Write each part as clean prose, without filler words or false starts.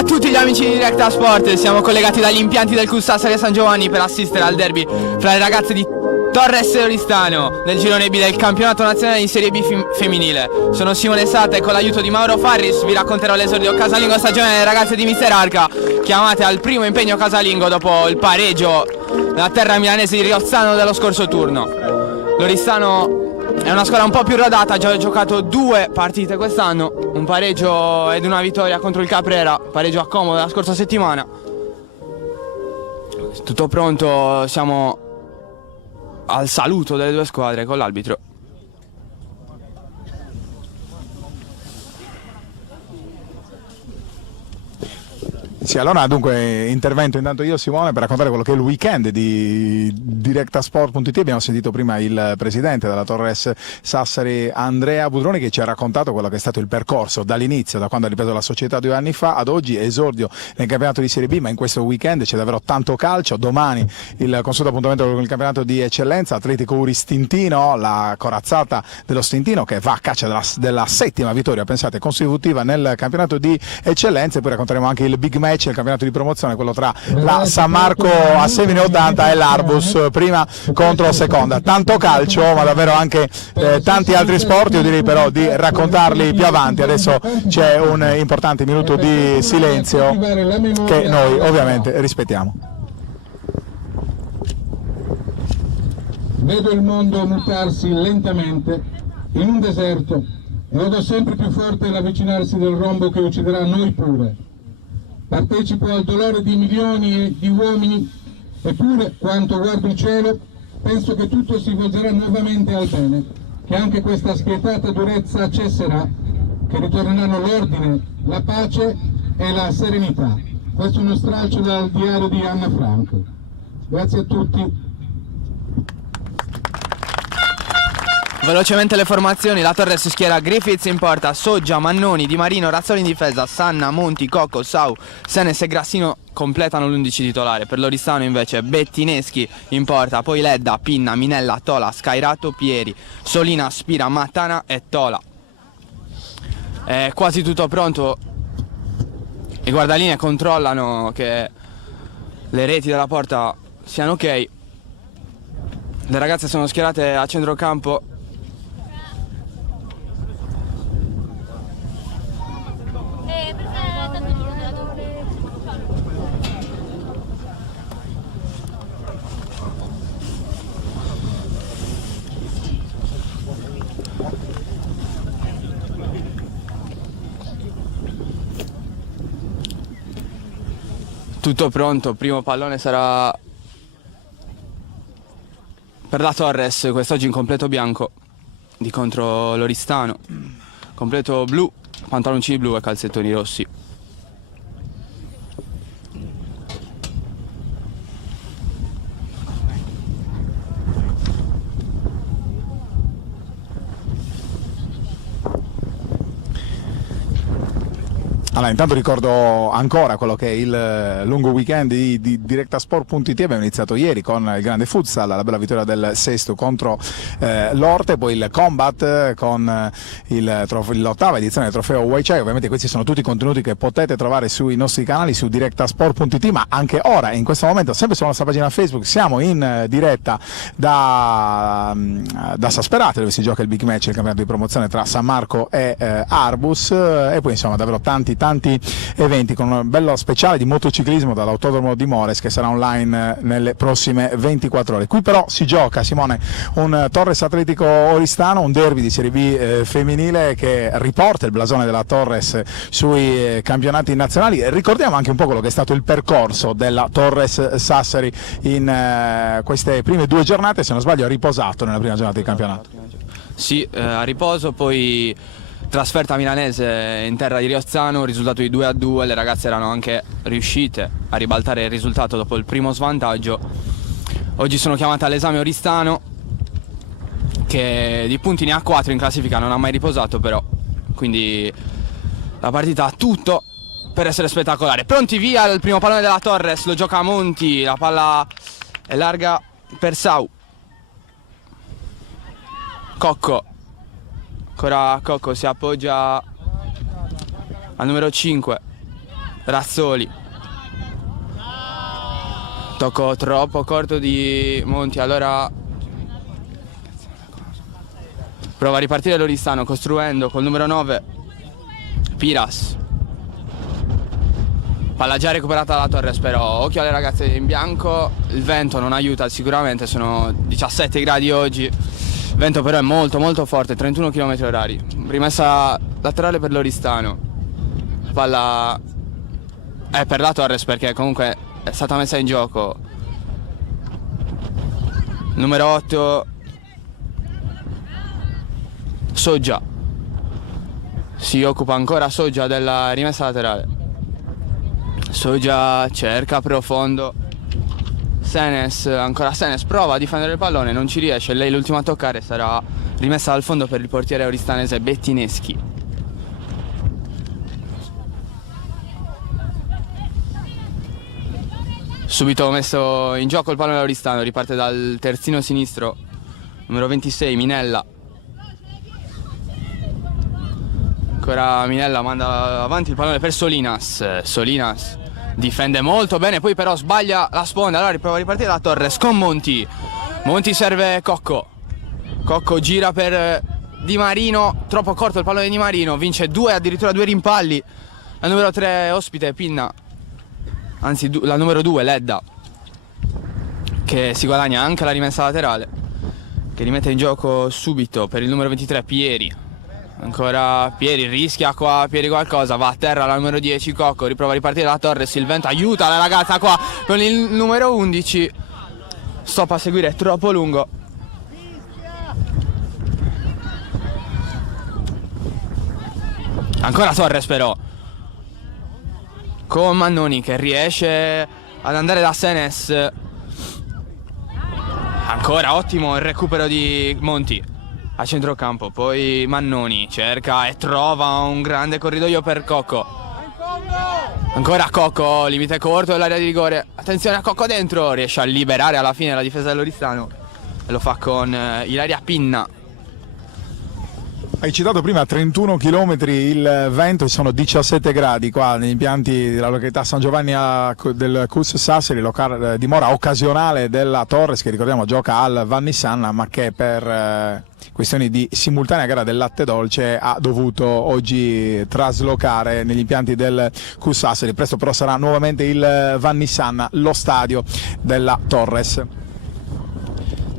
a tutti gli amici di Directa Sport, siamo collegati dagli impianti del CUS Sassari San Giovanni per assistere al derby fra le ragazze di Torres e Oristano nel girone B del campionato nazionale in Serie B femminile. Sono Simone Sata e con l'aiuto di Mauro Farris vi racconterò l'esordio casalingo stagionale delle ragazze di Mister Arca, chiamate al primo impegno casalingo dopo il pareggio nella terra milanese di Riozzano dello scorso turno. L'Oristano è una squadra un po' più rodata, ha già giocato 2 partite quest'anno, un pareggio ed una vittoria contro il Caprera, pareggio a Como della scorsa settimana. Tutto pronto, siamo al saluto delle 2 squadre con l'arbitro. Sì, allora dunque intervento intanto io, Simone, per raccontare quello che è il weekend di Directasport.it. Abbiamo sentito prima il presidente della Torres Sassari, Andrea Budroni, che ci ha raccontato quello che è stato il percorso dall'inizio, da quando ha ripreso la società 2 anni fa ad oggi, esordio nel campionato di Serie B, ma in questo weekend c'è davvero tanto calcio. Domani il consueto appuntamento con il campionato di eccellenza, Atletico Uri-Stintino, la corazzata dello Stintino che va a caccia della 7ª vittoria, pensate, consecutiva nel campionato di eccellenza. E poi racconteremo anche il big match, il campionato di promozione, quello tra la San Marco a Semine 80 e l'Arbus, prima contro seconda. Tanto calcio, ma davvero anche tanti altri sport. Io direi però di raccontarli più avanti. Adesso c'è un importante minuto di silenzio che noi ovviamente rispettiamo. Vedo il mondo mutarsi lentamente in un deserto e vedo sempre più forte l'avvicinarsi del rombo che ucciderà noi pure. Partecipo al dolore di milioni di uomini, eppure, quando guardo il cielo, penso che tutto si volgerà nuovamente al bene, che anche questa spietata durezza cesserà, che ritorneranno l'ordine, la pace e la serenità. Questo è uno stralcio dal diario di Anna Frank. Grazie a tutti. Velocemente le formazioni: la Torres schiera Griffiths in porta, Soggia, Mannoni, Di Marino, Razzoli in difesa, Sanna, Monti, Cocco, Sau, Senes e Grassino completano l'11 titolare. Per l'Oristano invece Bettineschi in porta, poi Ledda, Pinna, Minella, Tola, Scairato, Pieri, Solina, Spira, Mattana e Tola. È quasi tutto pronto, i guardalinee controllano che le reti della porta siano ok. Le ragazze sono schierate a centrocampo. Tutto pronto, primo pallone sarà per la Torres, quest'oggi in completo bianco, di contro l'Oristano, completo blu, pantaloncini blu e calzettoni rossi. Allora, intanto ricordo ancora quello che è il lungo weekend di Directasport.it. Abbiamo iniziato ieri con il grande futsal, la bella vittoria del Sesto contro l'Orte, poi il combat con l'8ª edizione del trofeo Waichai. Ovviamente questi sono tutti contenuti che potete trovare sui nostri canali, su Directasport.it, ma anche ora, in questo momento, sempre sulla nostra pagina Facebook, siamo in diretta da Sasperate, dove si gioca il big match, il campionato di promozione tra San Marco e Arbus, e poi insomma davvero tanti eventi, con un bello speciale di motociclismo dall'autodromo di Mores che sarà online nelle prossime 24 ore. Qui però si gioca, Simone, un Torres Atletico Oristano, un derby di Serie B femminile che riporta il blasone della Torres sui campionati nazionali. Ricordiamo anche un po' quello che è stato il percorso della Torres Sassari in queste prime 2 giornate. Se non sbaglio ha riposato nella prima giornata di campionato. Sì, a riposo, poi trasferta milanese in terra di Riozzano, risultato di 2-2, le ragazze erano anche riuscite a ribaltare il risultato dopo il primo svantaggio. Oggi sono chiamate all'esame Oristano, che di punti ne ha 4 in classifica, non ha mai riposato però, quindi la partita ha tutto per essere spettacolare. Pronti via, il primo pallone della Torres, lo gioca Monti, la palla è larga per Sau. Cocco, ancora Cocco si appoggia al numero 5, Razzoli. Tocco troppo corto di Monti, allora prova a ripartire l'Oristano costruendo col numero 9 Piras. Palla già recuperata dalla Torres, però occhio alle ragazze in bianco, il vento non aiuta sicuramente, sono 17 gradi oggi, il vento però è molto molto forte, 31 km/h. Rimessa laterale per l'Oristano, palla è per la Torres perché comunque è stata messa in gioco. Numero 8 Soggia, si occupa ancora Soggia della rimessa laterale. Soggia cerca profondo, Senes, ancora Senes prova a difendere il pallone, non ci riesce, lei l'ultima a toccare, sarà rimessa al fondo per il portiere oristanese Bettineschi. Subito messo in gioco il pallone oristano, riparte dal terzino sinistro, numero 26 Minella. Ancora Minella manda avanti il pallone per Solinas. Solinas difende molto bene, poi però sbaglia la sponda, allora riprova a ripartire da Torres con Monti. Monti serve Cocco. Cocco gira per Di Marino, troppo corto il pallone di Di Marino, vince addirittura due rimpalli. La numero 3 ospite Pinna, anzi la numero 2 Ledda, che si guadagna anche la rimessa laterale, che rimette in gioco subito per il numero 23 Pieri. Ancora Pieri, rischia qua Pieri qualcosa, va a terra la numero 10 Cocco, riprova a ripartire la Torres, il vento aiuta la ragazza qua con il numero 11, stop a seguire, è troppo lungo. Ancora Torres però, con Mannoni che riesce ad andare da Senes. Ancora ottimo il recupero di Monti a centrocampo, poi Mannoni cerca e trova un grande corridoio per Cocco. Ancora Cocco, limite corto dell'area di rigore, attenzione a Cocco dentro, riesce a liberare alla fine la difesa dell'Oristano e lo fa con Ilaria Pinna. Hai citato prima 31 km il vento, ci sono 17 gradi qua negli impianti della località San Giovanni del CUS Sassari, dimora occasionale della Torres, che ricordiamo gioca al Vannissanna, ma che per questioni di simultanea gara del latte dolce ha dovuto oggi traslocare negli impianti del CUS Sassari. Presto però sarà nuovamente il Vannissanna, lo stadio della Torres.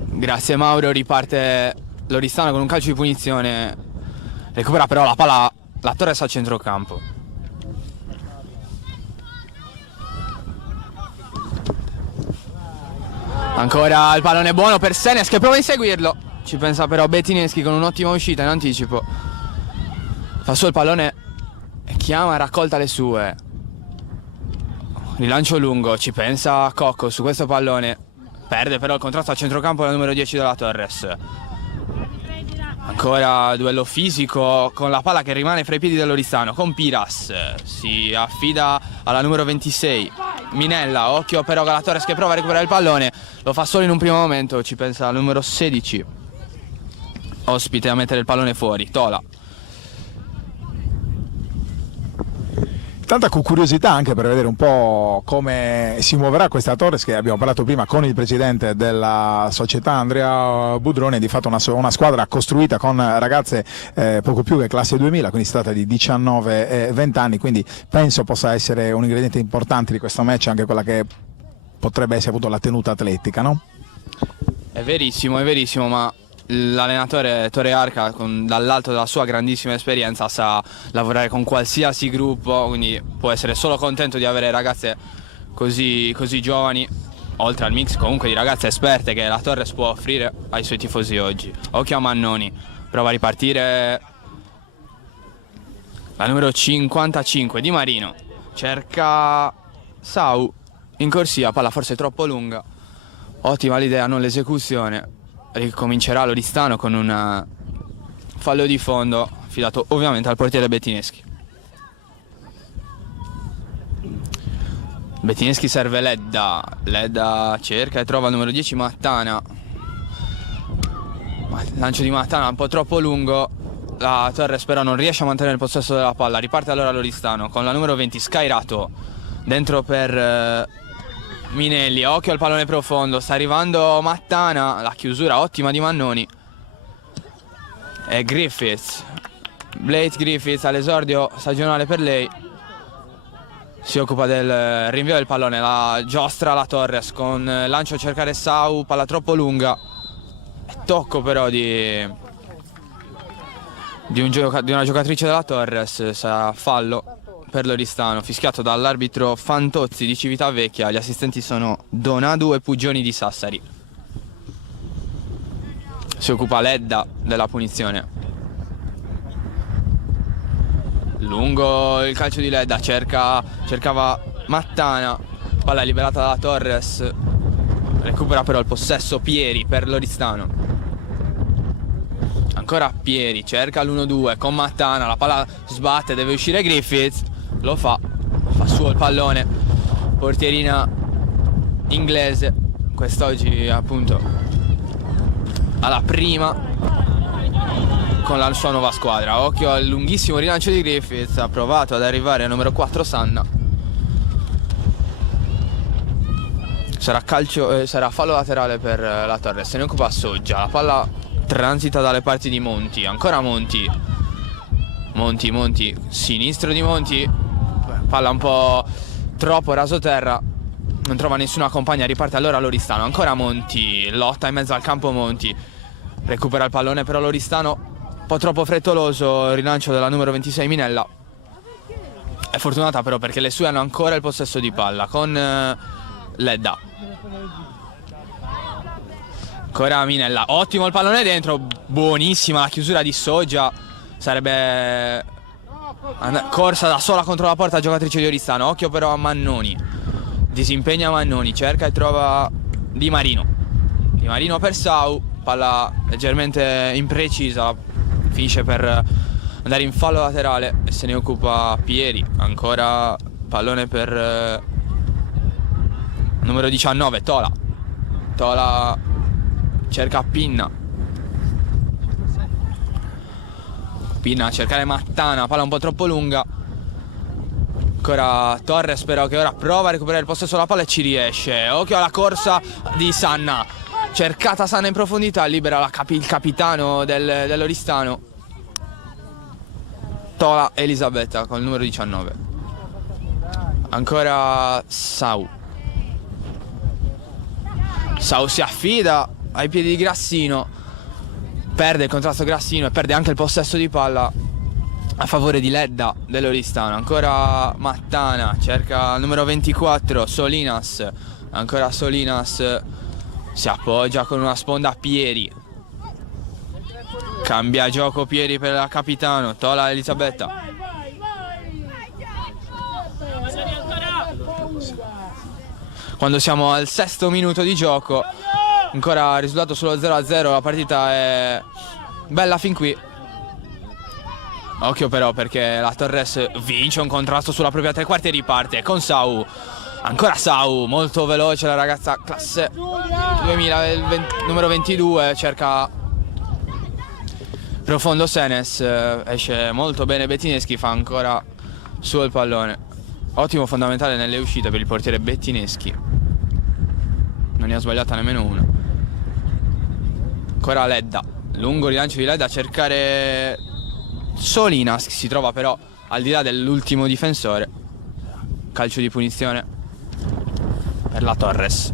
Grazie Mauro, riparte l'Oristano con un calcio di punizione. Recupera però la palla la Torres al centrocampo. Ancora il pallone buono per Senes che prova a inseguirlo. Ci pensa però Bettineschi con un'ottima uscita in anticipo. Fa su il pallone e chiama raccolta le sue. Rilancio lungo, ci pensa Cocco su questo pallone. Perde però il contrasto al centrocampo la numero 10 della Torres. Ancora duello fisico con la palla che rimane fra i piedi dell'Oristano, con Piras, si affida alla numero 26 Minella, occhio però con la Torres che prova a recuperare il pallone, lo fa solo in un primo momento, ci pensa la numero 16 ospite a mettere il pallone fuori, Tola. Tanta curiosità anche per vedere un po' come si muoverà questa Torres, che abbiamo parlato prima con il presidente della società Andrea Budroni, di fatto una squadra costruita con ragazze poco più che classe 2000, quindi si tratta di 19 e 20 anni, quindi penso possa essere un ingrediente importante di questo match anche quella che potrebbe essere appunto la tenuta atletica, no? È verissimo, ma l'allenatore Tore Arca dall'alto della sua grandissima esperienza sa lavorare con qualsiasi gruppo, quindi può essere solo contento di avere ragazze così giovani, oltre al mix comunque di ragazze esperte che la Torres può offrire ai suoi tifosi oggi. Occhio a Mannoni, prova a ripartire la numero 55 Di Marino, cerca Sau in corsia, palla forse troppo lunga, ottima l'idea, non l'esecuzione. Ricomincerà l'Oristano con un fallo di fondo affidato ovviamente al portiere Bettineschi. Bettineschi serve Ledda cerca e trova il numero 10 Mattana. Lancio di Mattana un po' troppo lungo, La Torres però non riesce a mantenere il possesso della palla. Riparte allora Loristano con la numero 20 Skyrato dentro per Minelli. Occhio al pallone profondo, sta arrivando Mattana, la chiusura ottima di Mannoni. E Griffiths, Blake Griffiths all'esordio stagionale per lei, si occupa del rinvio del pallone, la giostra la Torres con lancio a cercare Sau, palla troppo lunga, tocco però di una giocatrice della Torres, sarà fallo per Loristano, fischiato dall'arbitro Fantozzi di Civitavecchia. Gli assistenti sono Donadu e Puggioni di Sassari. Si occupa Ledda della punizione. Lungo il calcio di Ledda, cercava Mattana, palla liberata dalla Torres, recupera però il possesso Pieri per Loristano. Ancora Pieri, cerca l'1-2 con Mattana, la palla sbatte, deve uscire Griffiths, lo fa suo il pallone, portierina inglese, quest'oggi appunto alla prima con la sua nuova squadra. Occhio al lunghissimo rilancio di Griffiths, ha provato ad arrivare al numero 4 Sanna. Sarà fallo laterale per la Torres, se ne occupa Soggia, la palla transita dalle parti di Monti, ancora Monti, sinistro di Monti, palla un po' troppo rasoterra, non trova nessuna compagna, riparte allora Loristano, ancora Monti, lotta in mezzo al campo Monti, recupera il pallone però Loristano, un po' troppo frettoloso, rilancio della numero 26 Minella. È fortunata però perché le sue hanno ancora il possesso di palla con Ledda. Ancora Minella, ottimo il pallone dentro, buonissima la chiusura di Soggia, sarebbe corsa da sola contro la porta giocatrice di Oristano. Occhio però a Mannoni, disimpegna Mannoni, cerca e trova Di Marino per Sau, palla leggermente imprecisa, finisce per andare in fallo laterale e se ne occupa Pieri. Ancora pallone per numero 19 Tola cerca Pinna a cercare Mattana, palla un po' troppo lunga. Ancora Torres però che ora prova a recuperare il possesso della palla e ci riesce. Occhio alla corsa di Sanna, cercata Sanna in profondità, libera il capitano dell'Oristano, Tola Elisabetta con il numero 19. Ancora Sau si affida ai piedi di Grassino, perde il contrasto Grassino e perde anche il possesso di palla a favore di Ledda dell'Oristano. Ancora Mattana, cerca il numero 24 Solinas, ancora Solinas, si appoggia con una sponda Pieri, cambia gioco Pieri per la capitano Tola Elisabetta. Quando siamo al 6° minuto di gioco, ancora risultato solo 0-0, la partita è bella fin qui. Occhio però perché la Torres vince un contrasto sulla propria tre quarti e riparte con Sau. Ancora Sau, molto veloce la ragazza, classe 2000, numero 22, cerca profondo Senes, esce molto bene Bettineschi, fa ancora suo il pallone. Ottimo fondamentale nelle uscite per il portiere Bettineschi, non ne ha sbagliata nemmeno una. Ancora Ledda, lungo rilancio di Ledda a cercare Solinas, che si trova però al di là dell'ultimo difensore. Calcio di punizione per la Torres,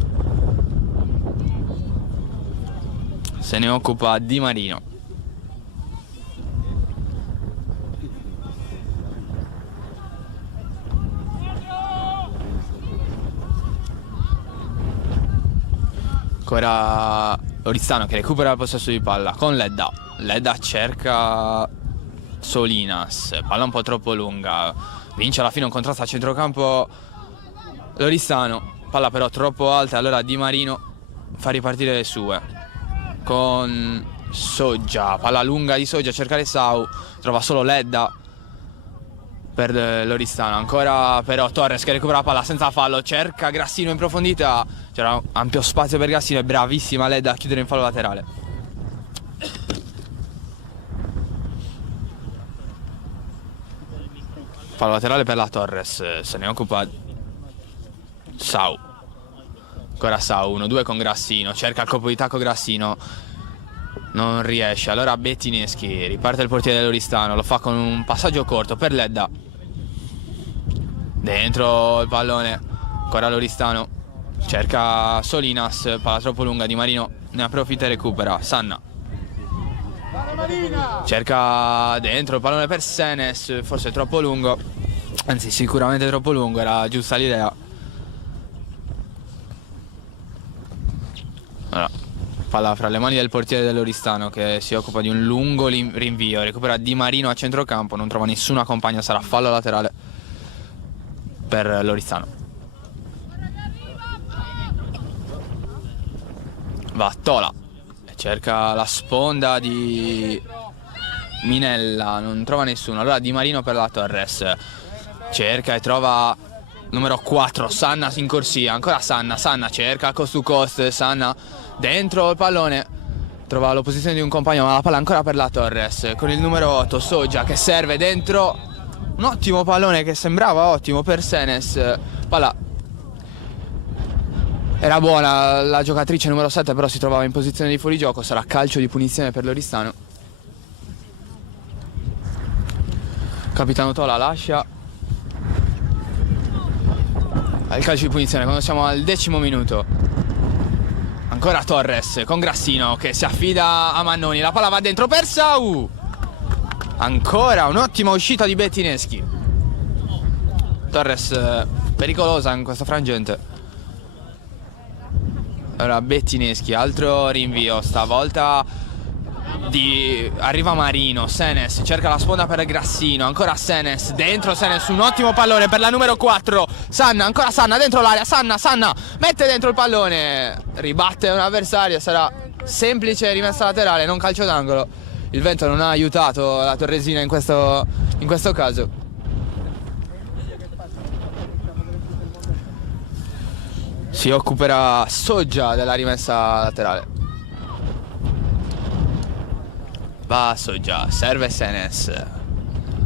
se ne occupa Di Marino. Ancora Oristano che recupera il possesso di palla con Ledda cerca Solinas, palla un po' troppo lunga, vince alla fine un contrasto a centrocampo l'Oristano, palla però troppo alta, allora Di Marino fa ripartire le sue con Soggia, palla lunga di Soggia a cercare Sau, trova solo Ledda per l'Oristano. Ancora però Torres che recupera la palla senza fallo, cerca Grassino in profondità, c'era ampio spazio per Grassino e bravissima Ledda a chiudere in fallo laterale. Fallo laterale per la Torres, se ne occupa Sau. Ancora Sau, 1-2 con Grassino, cerca il colpo di tacco Grassino, non riesce. Allora Bettineschi, riparte il portiere dell'Oristano, lo fa con un passaggio corto per Ledda. Dentro il pallone, ancora l'Oristano, cerca Solinas, palla troppo lunga, Di Marino ne approfitta e recupera. Sanna cerca dentro il pallone per Senes, forse troppo lungo, anzi sicuramente troppo lungo, era giusta l'idea. Allora, palla fra le mani del portiere dell'Oristano che si occupa di un lungo rinvio, recupera Di Marino a centrocampo, non trova nessuna compagna, sarà fallo laterale per l'Oristano. Va Tola, cerca la sponda di Minella, non trova nessuno. Allora Di Marino per la Torres, cerca e trova numero 4 Sanna in corsia, ancora Sanna cerca cost to cost, Sanna dentro il pallone, trova l'opposizione di un compagno, ma la palla ancora per la Torres con il numero 8 Soggia che serve dentro, un ottimo pallone che sembrava ottimo per Senes. Palla era buona, la giocatrice numero 7 però si trovava in posizione di fuorigioco, sarà calcio di punizione per l'Oristano. Capitano Tola lascia il calcio di punizione quando siamo al 10° minuto. Ancora Torres con Grassino che si affida a Mannoni, la palla va dentro per Sau. Ancora un'ottima uscita di Bettineschi. Torres pericolosa in questo frangente. Allora Bettineschi, altro rinvio, stavolta arriva Marino, Senes cerca la sponda per Grassino, ancora Senes, dentro Senes, un ottimo pallone per la numero 4 Sanna, ancora Sanna dentro l'area, Sanna mette dentro il pallone, ribatte un avversario, sarà semplice rimessa laterale, non calcio d'angolo. Il vento non ha aiutato la Torresina in questo caso. Si occuperà Soggia della rimessa laterale. Va Soggia, serve Senes.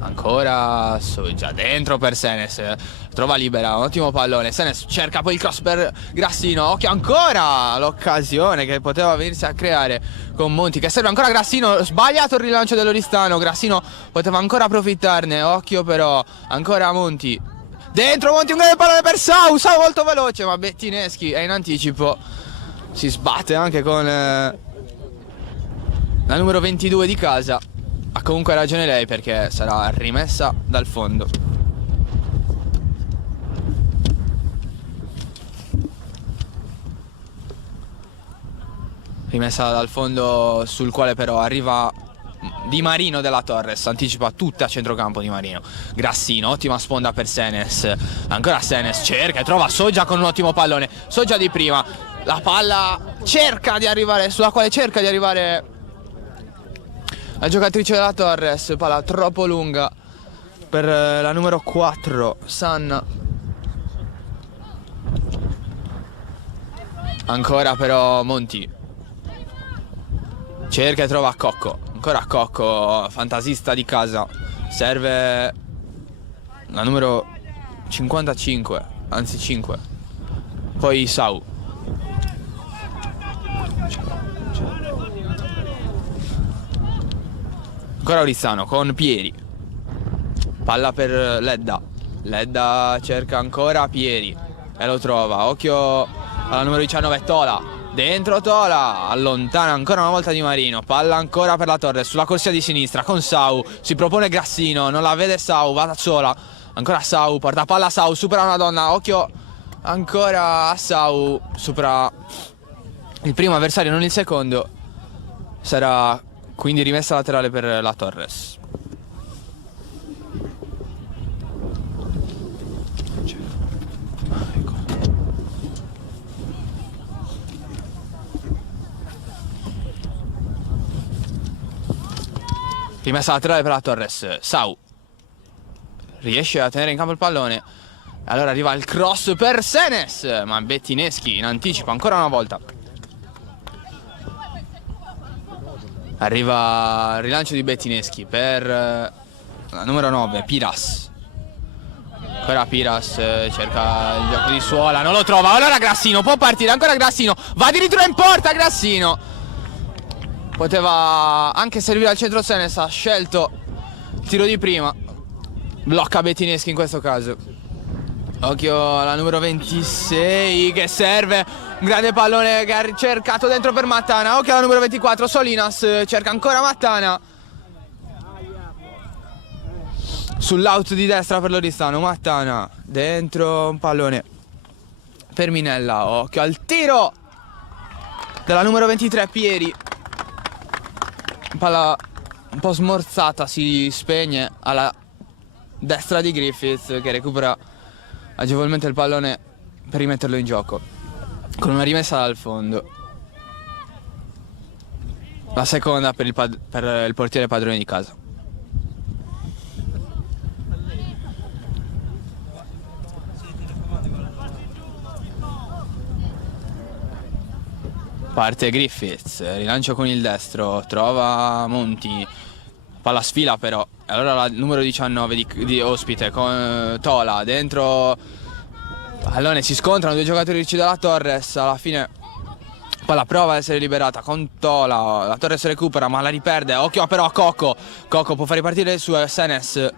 Ancora Soggia, dentro per Senes. Trova libera, un ottimo pallone. Senes cerca poi il cross per Grassino. Occhio ancora l'occasione che poteva venirsi a creare con Monti, che serve ancora Grassino. Sbagliato il rilancio dell'Oristano. Grassino poteva ancora approfittarne. Occhio però, ancora Monti. Dentro Monti, un grande pallone per Sau molto veloce, ma Bettineschi è in anticipo. Si sbatte anche con la numero 22 di casa. Ha comunque ragione lei perché sarà rimessa dal fondo. Rimessa dal fondo sul quale però arriva Di Marino della Torres, anticipa tutta a centrocampo Di Marino. Grassino, ottima sponda per Senes. Ancora Senes, cerca e trova Soggia con un ottimo pallone. Soggia di prima, la palla cerca di arrivare, sulla quale cerca di arrivare la giocatrice della Torres. Palla troppo lunga per la numero 4 Sanna. Ancora però Monti, cerca e trova Cocco. Ancora Cocco, fantasista di casa. Serve la numero 55, anzi 5. Poi Sau. Ancora Oristano con Pieri. Palla per Ledda. Ledda cerca ancora Pieri e lo trova. Occhio alla numero 19 Tola. Dentro Tola, allontana ancora una volta Di Marino, palla ancora per la Torre, sulla corsia di sinistra con Sau, si propone Grassino, non la vede Sau, va da sola, ancora Sau, porta palla Sau, supera una donna, occhio ancora a Sau, supera il primo avversario, non il secondo, sarà quindi rimessa laterale per la Torres. Rimessa laterale per la Torres. Sau riesce a tenere in campo il pallone. Allora arriva il cross per Senes, ma Bettineschi in anticipo ancora una volta. Arriva il rilancio di Bettineschi per la numero 9 Piras. Ancora Piras, cerca il gioco di suola, non lo trova. Allora Grassino, può partire, ancora Grassino. Va addirittura in porta Grassino. Poteva anche servire al centro Senes, ha scelto il tiro di prima. Blocca Bettineschi in questo caso. Occhio alla numero 26 che serve. Un grande pallone che ha cercato dentro per Mattana. Occhio alla numero 24, Solinas, cerca ancora Mattana. Sull'out di destra per l'Oristano, Mattana dentro, un pallone per Minella. Occhio al tiro della numero 23 Pieri. Palla un po' smorzata, si spegne alla destra di Griffiths, che recupera agevolmente il pallone per rimetterlo in gioco con una rimessa dal fondo. La seconda per il portiere padrone di casa. Parte Griffiths, rilancio con il destro, trova Monti, palla sfila però, allora la numero 19 di ospite con Tola, dentro pallone, si scontrano due giocatori dalla Torres, alla fine palla prova ad essere liberata con Tola, la Torres recupera ma la riperde, occhio però a Coco può far ripartire le sue, Senes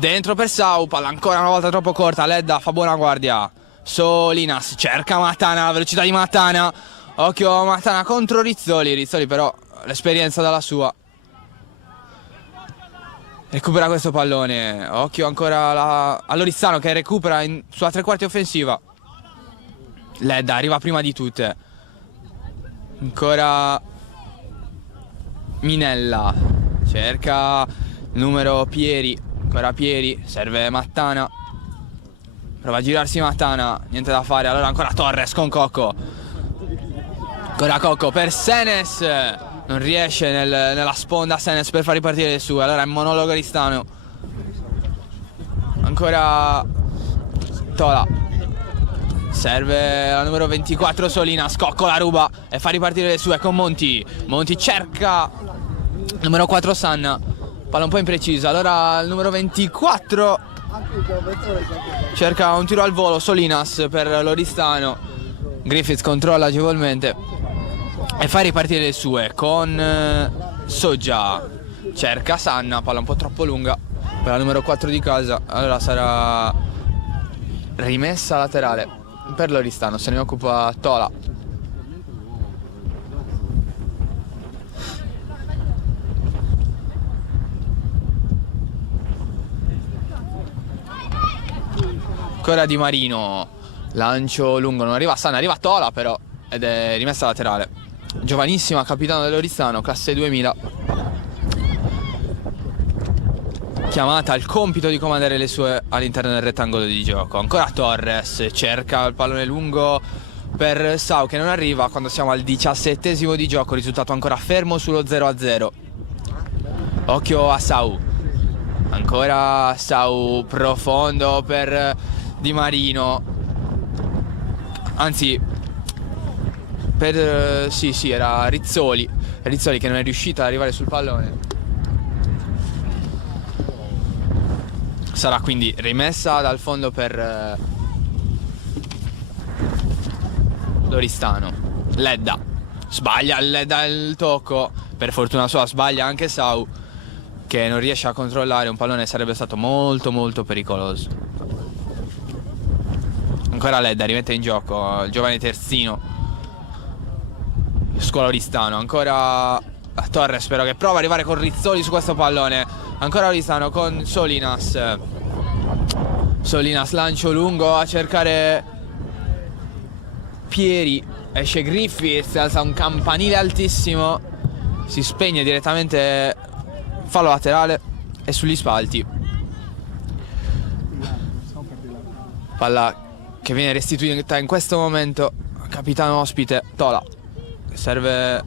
dentro per Sau, palla ancora una volta troppo corta, Ledda fa buona guardia. Solinas cerca Mattana, la velocità di Mattana. Occhio Mattana contro Rizzoli però l'esperienza dalla sua. Recupera questo pallone. Occhio ancora all'Oristano che recupera sulla tre quarti offensiva. Ledda arriva prima di tutte. Ancora Minella. Cerca il numero Pieri. Ancora Pieri, serve Mattana. Prova a girarsi Mattana, niente da fare. Allora ancora Torres con Coco. Ancora Coco per Senes. Non riesce nella sponda Senes per far ripartire le sue. Allora è monologo Oristano. Ancora Tola. Serve la numero 24 Solinas. Coco la ruba e fa ripartire le sue con Monti. Monti cerca numero 4 Sanna. Palla un po' imprecisa. Allora il numero 24 cerca un tiro al volo, Solinas per l'Oristano. Griffiths controlla agevolmente e fa ripartire le sue con Soggia. Cerca Sanna, palla un po' troppo lunga per la numero 4 di casa. Allora sarà rimessa laterale per l'Oristano, se ne occupa Tola. Ancora Di Marino, lancio lungo, non arriva Sanna, arriva Tola però, ed è rimessa laterale. Giovanissima, capitano dell'Oristano, classe 2000. Chiamata al compito di comandare le sue all'interno del rettangolo di gioco. Ancora Torres, cerca il pallone lungo per Sau che non arriva quando siamo al 17° di gioco, risultato ancora fermo sullo 0-0. Occhio a Sau. Ancora Sau profondo per Di Marino, anzi per sì era Rizzoli che non è riuscito ad arrivare sul pallone. Sarà quindi rimessa dal fondo per l'Oristano. Ledda sbaglia, Ledda il tocco, per fortuna sua sbaglia anche Sau che non riesce a controllare un pallone, sarebbe stato molto molto pericoloso. Ancora Ledda rimette in gioco il giovane terzino, scuola Oristano. Ancora Torres però che prova ad arrivare con Rizzoli su questo pallone. Ancora Oristano con Solinas, lancio lungo a cercare Pieri, esce Griffiths, alza un campanile altissimo, si spegne direttamente, fallo laterale e sugli spalti. Palla che viene restituita in questo momento, capitano ospite Tola. Serve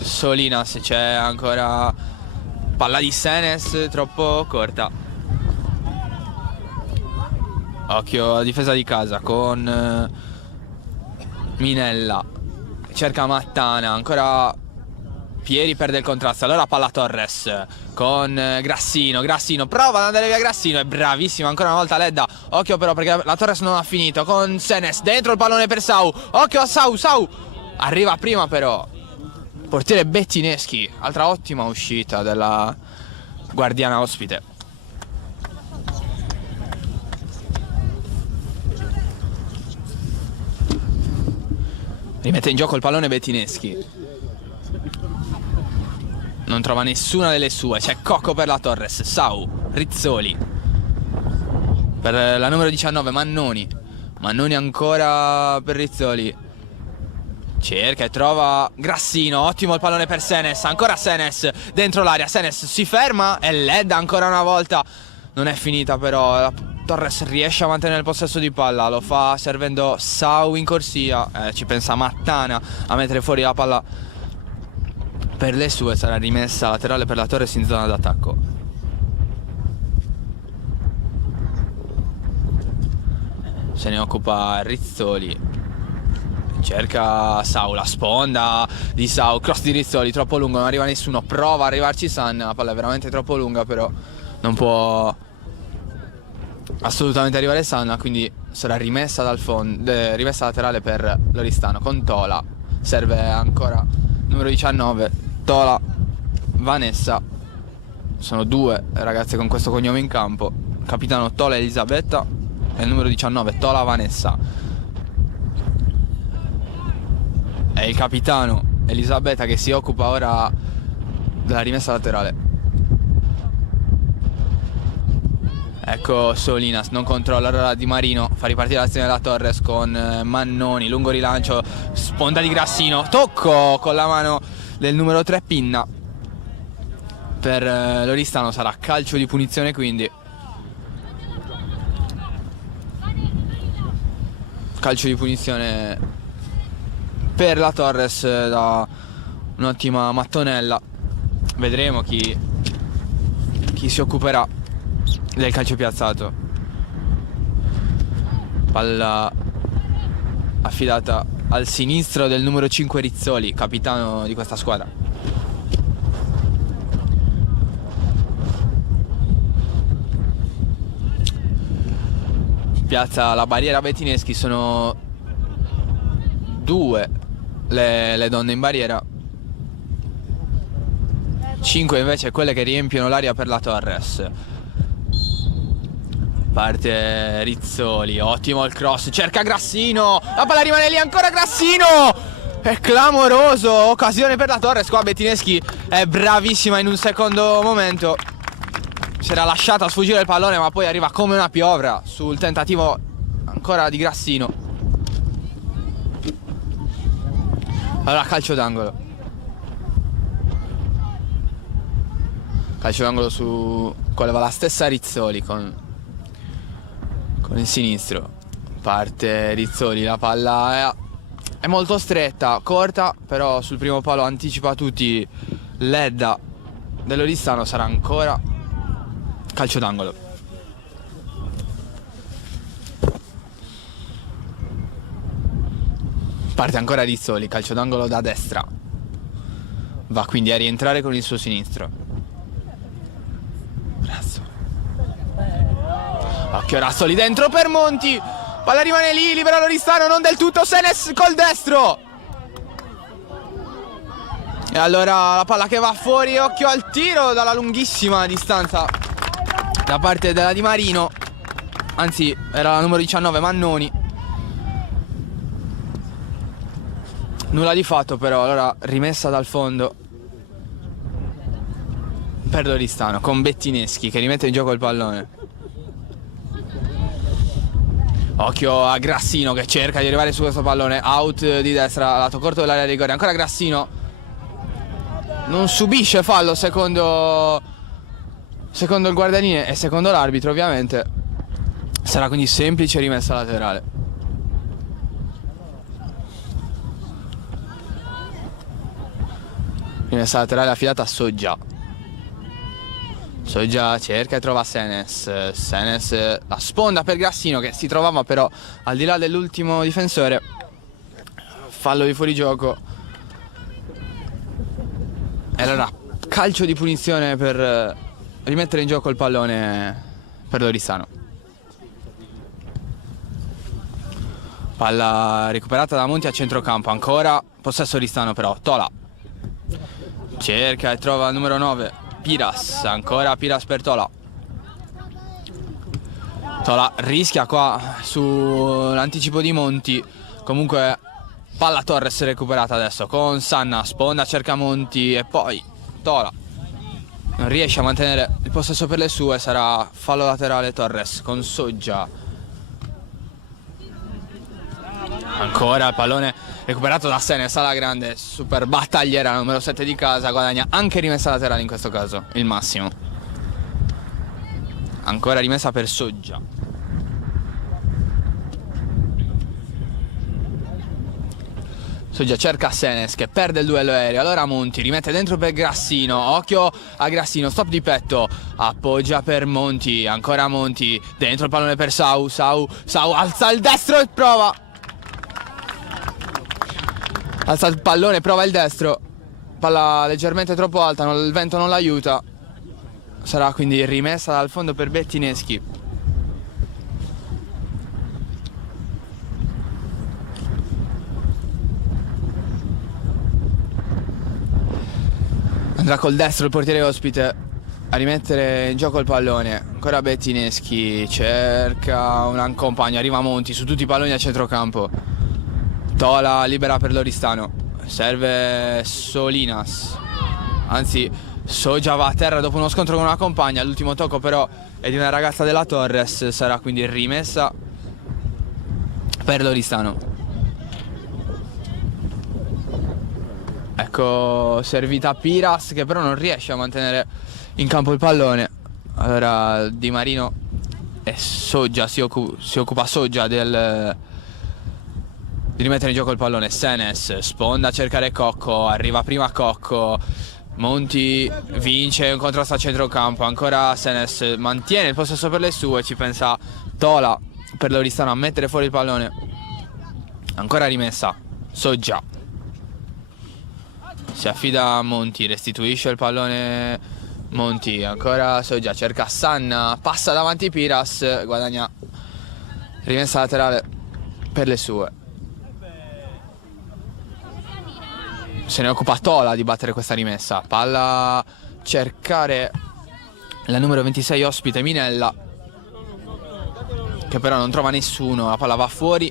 Solinas, c'è ancora palla di Senes troppo corta. Occhio alla difesa di casa con Minella, cerca Mattana, ancora Pieri perde il contrasto, allora palla Torres con Grassino prova ad andare via Grassino, è bravissimo ancora una volta Ledda, occhio però perché la Torres non ha finito, con Senes dentro il pallone per Sau, occhio a Sau arriva prima però portiere Bettineschi, altra ottima uscita della guardiana ospite. Rimette in gioco il pallone Bettineschi, non trova nessuna delle sue, c'è Cocco per la Torres, Sau, Rizzoli per la numero 19 Mannoni ancora per Rizzoli, cerca e trova Grassino, ottimo il pallone per Senes, ancora Senes dentro l'area, Senes si ferma e Ledda ancora una volta, non è finita però, la Torres riesce a mantenere il possesso di palla, lo fa servendo Sau in corsia, ci pensa Mattana a mettere fuori la palla per le sue, sarà rimessa laterale per la Torres in zona d'attacco. Se ne occupa Rizzoli, cerca Sau, la sponda di Sau, cross di Rizzoli, troppo lungo, non arriva nessuno, prova a arrivarci San, la palla è veramente troppo lunga però non può assolutamente arrivare San, quindi sarà rimessa dal fondo, rimessa laterale per l'Oristano con Tola, serve ancora numero 19 Tola, Vanessa, sono due ragazze con questo cognome in campo, capitano Tola Elisabetta e il numero 19 Tola Vanessa. È il capitano Elisabetta che si occupa ora della rimessa laterale. Ecco Solinas, non controlla, allora Di Marino fa ripartire l'azione della Torres con Mannoni, lungo rilancio, sponda di Grassino, tocco con la mano del numero 3 Pinna, per l'Oristano sarà calcio di punizione, quindi calcio di punizione per la Torres da un'ottima mattonella. Vedremo chi si occuperà del calcio piazzato. Palla affidata al sinistro del numero 5 Rizzoli, capitano di questa squadra. Piazza la barriera Bettineschi, sono due le donne in barriera, 5 invece quelle che riempiono l'area per la Torres. Parte Rizzoli, ottimo il cross, cerca Grassino, la palla rimane lì, ancora Grassino, è clamoroso, occasione per la Torres, qua Bettineschi è bravissima in un secondo momento, si era lasciata sfuggire il pallone ma poi arriva come una piovra sul tentativo ancora di Grassino. Allora calcio d'angolo, su quale va la stessa Rizzoli con il sinistro. Parte Rizzoli, la palla è molto stretta, corta, però sul primo palo anticipa tutti Ledda dell'Oristano, sarà ancora calcio d'angolo. Parte ancora Rizzoli, calcio d'angolo da destra, va quindi a rientrare con il suo sinistro. Occhio Razzoli dentro per Monti, palla rimane lì, libera l'Oristano, non del tutto, Senes col destro. E allora la palla che va fuori, occhio al tiro dalla lunghissima distanza da parte della Di Marino, anzi era la numero 19 Mannoni. Nulla di fatto però, allora rimessa dal fondo per l'Oristano con Bettineschi che rimette in gioco il pallone. Occhio a Grassino che cerca di arrivare su questo pallone, out di destra, lato corto dell'area di rigore, ancora Grassino, non subisce fallo secondo il guardianile e secondo l'arbitro ovviamente, sarà quindi semplice rimessa laterale. Rimessa laterale affidata a Soggia. Soggia cerca e trova Senes, la sponda per Grassino che si trovava però al di là dell'ultimo difensore, fallo di fuorigioco E allora calcio di punizione per rimettere in gioco il pallone per l'Oristano. Palla recuperata da Monti a centrocampo, ancora possesso Oristano però. Tola cerca e trova il numero 9, Piras, ancora Piras per Tola. Tola rischia qua sull'anticipo di Monti, comunque palla Torres recuperata adesso con Sanna, sponda, cerca Monti e poi Tola non riesce a mantenere il possesso per le sue, sarà fallo laterale Torres con Soggia. Ancora il pallone recuperato da Senes alla grande, super battagliera numero 7 di casa, guadagna anche rimessa laterale in questo caso, il massimo. Ancora rimessa per Soggia. Soggia cerca Senes che perde il duello aereo, allora Monti rimette dentro per Grassino, occhio a Grassino, stop di petto, appoggia per Monti, ancora Monti, dentro il pallone per Sau alza il destro e prova. Alza il pallone, prova il destro, palla leggermente troppo alta, il vento non l'aiuta, sarà quindi rimessa dal fondo per Bettineschi. Andrà col destro il portiere ospite a rimettere in gioco il pallone, ancora Bettineschi, cerca un compagno, arriva Monti su tutti i palloni a centrocampo. Tola libera per l'Oristano, serve Solinas, anzi Soggia va a terra dopo uno scontro con una compagna, l'ultimo tocco però è di una ragazza della Torres, sarà quindi rimessa per l'Oristano. Ecco servita a Piras che però non riesce a mantenere in campo il pallone, allora Di Marino e Soggia si occupa Soggia di rimettere in gioco il pallone. Senes sponda a cercare Cocco, arriva prima Cocco, Monti vince un contrasto a centrocampo, ancora Senes mantiene il possesso per le sue, ci pensa Tola per l'Oristano a mettere fuori il pallone, ancora rimessa Soggia, si affida a Monti, restituisce il pallone Monti, ancora Soggia, cerca Sanna, passa davanti Piras, guadagna rimessa laterale per le sue. Se ne occupa Tola di battere questa rimessa, palla cercare la numero 26 ospite Minella che però non trova nessuno, la palla va fuori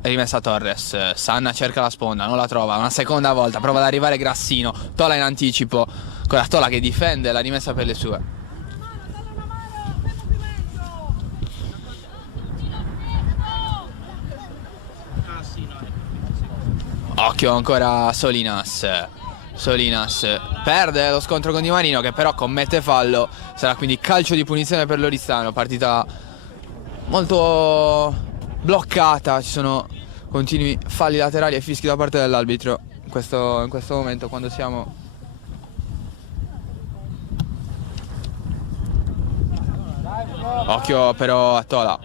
e rimessa Torres. Sanna cerca la sponda, non la trova, una seconda volta prova ad arrivare Grassino, Tola in anticipo, ancora Tola che difende la rimessa per le sue. Occhio ancora Solinas perde lo scontro con Di Marino che però commette fallo, sarà quindi calcio di punizione per l'Oristano, partita molto bloccata, ci sono continui falli laterali e fischi da parte dell'arbitro in questo momento quando siamo occhio però a Tola,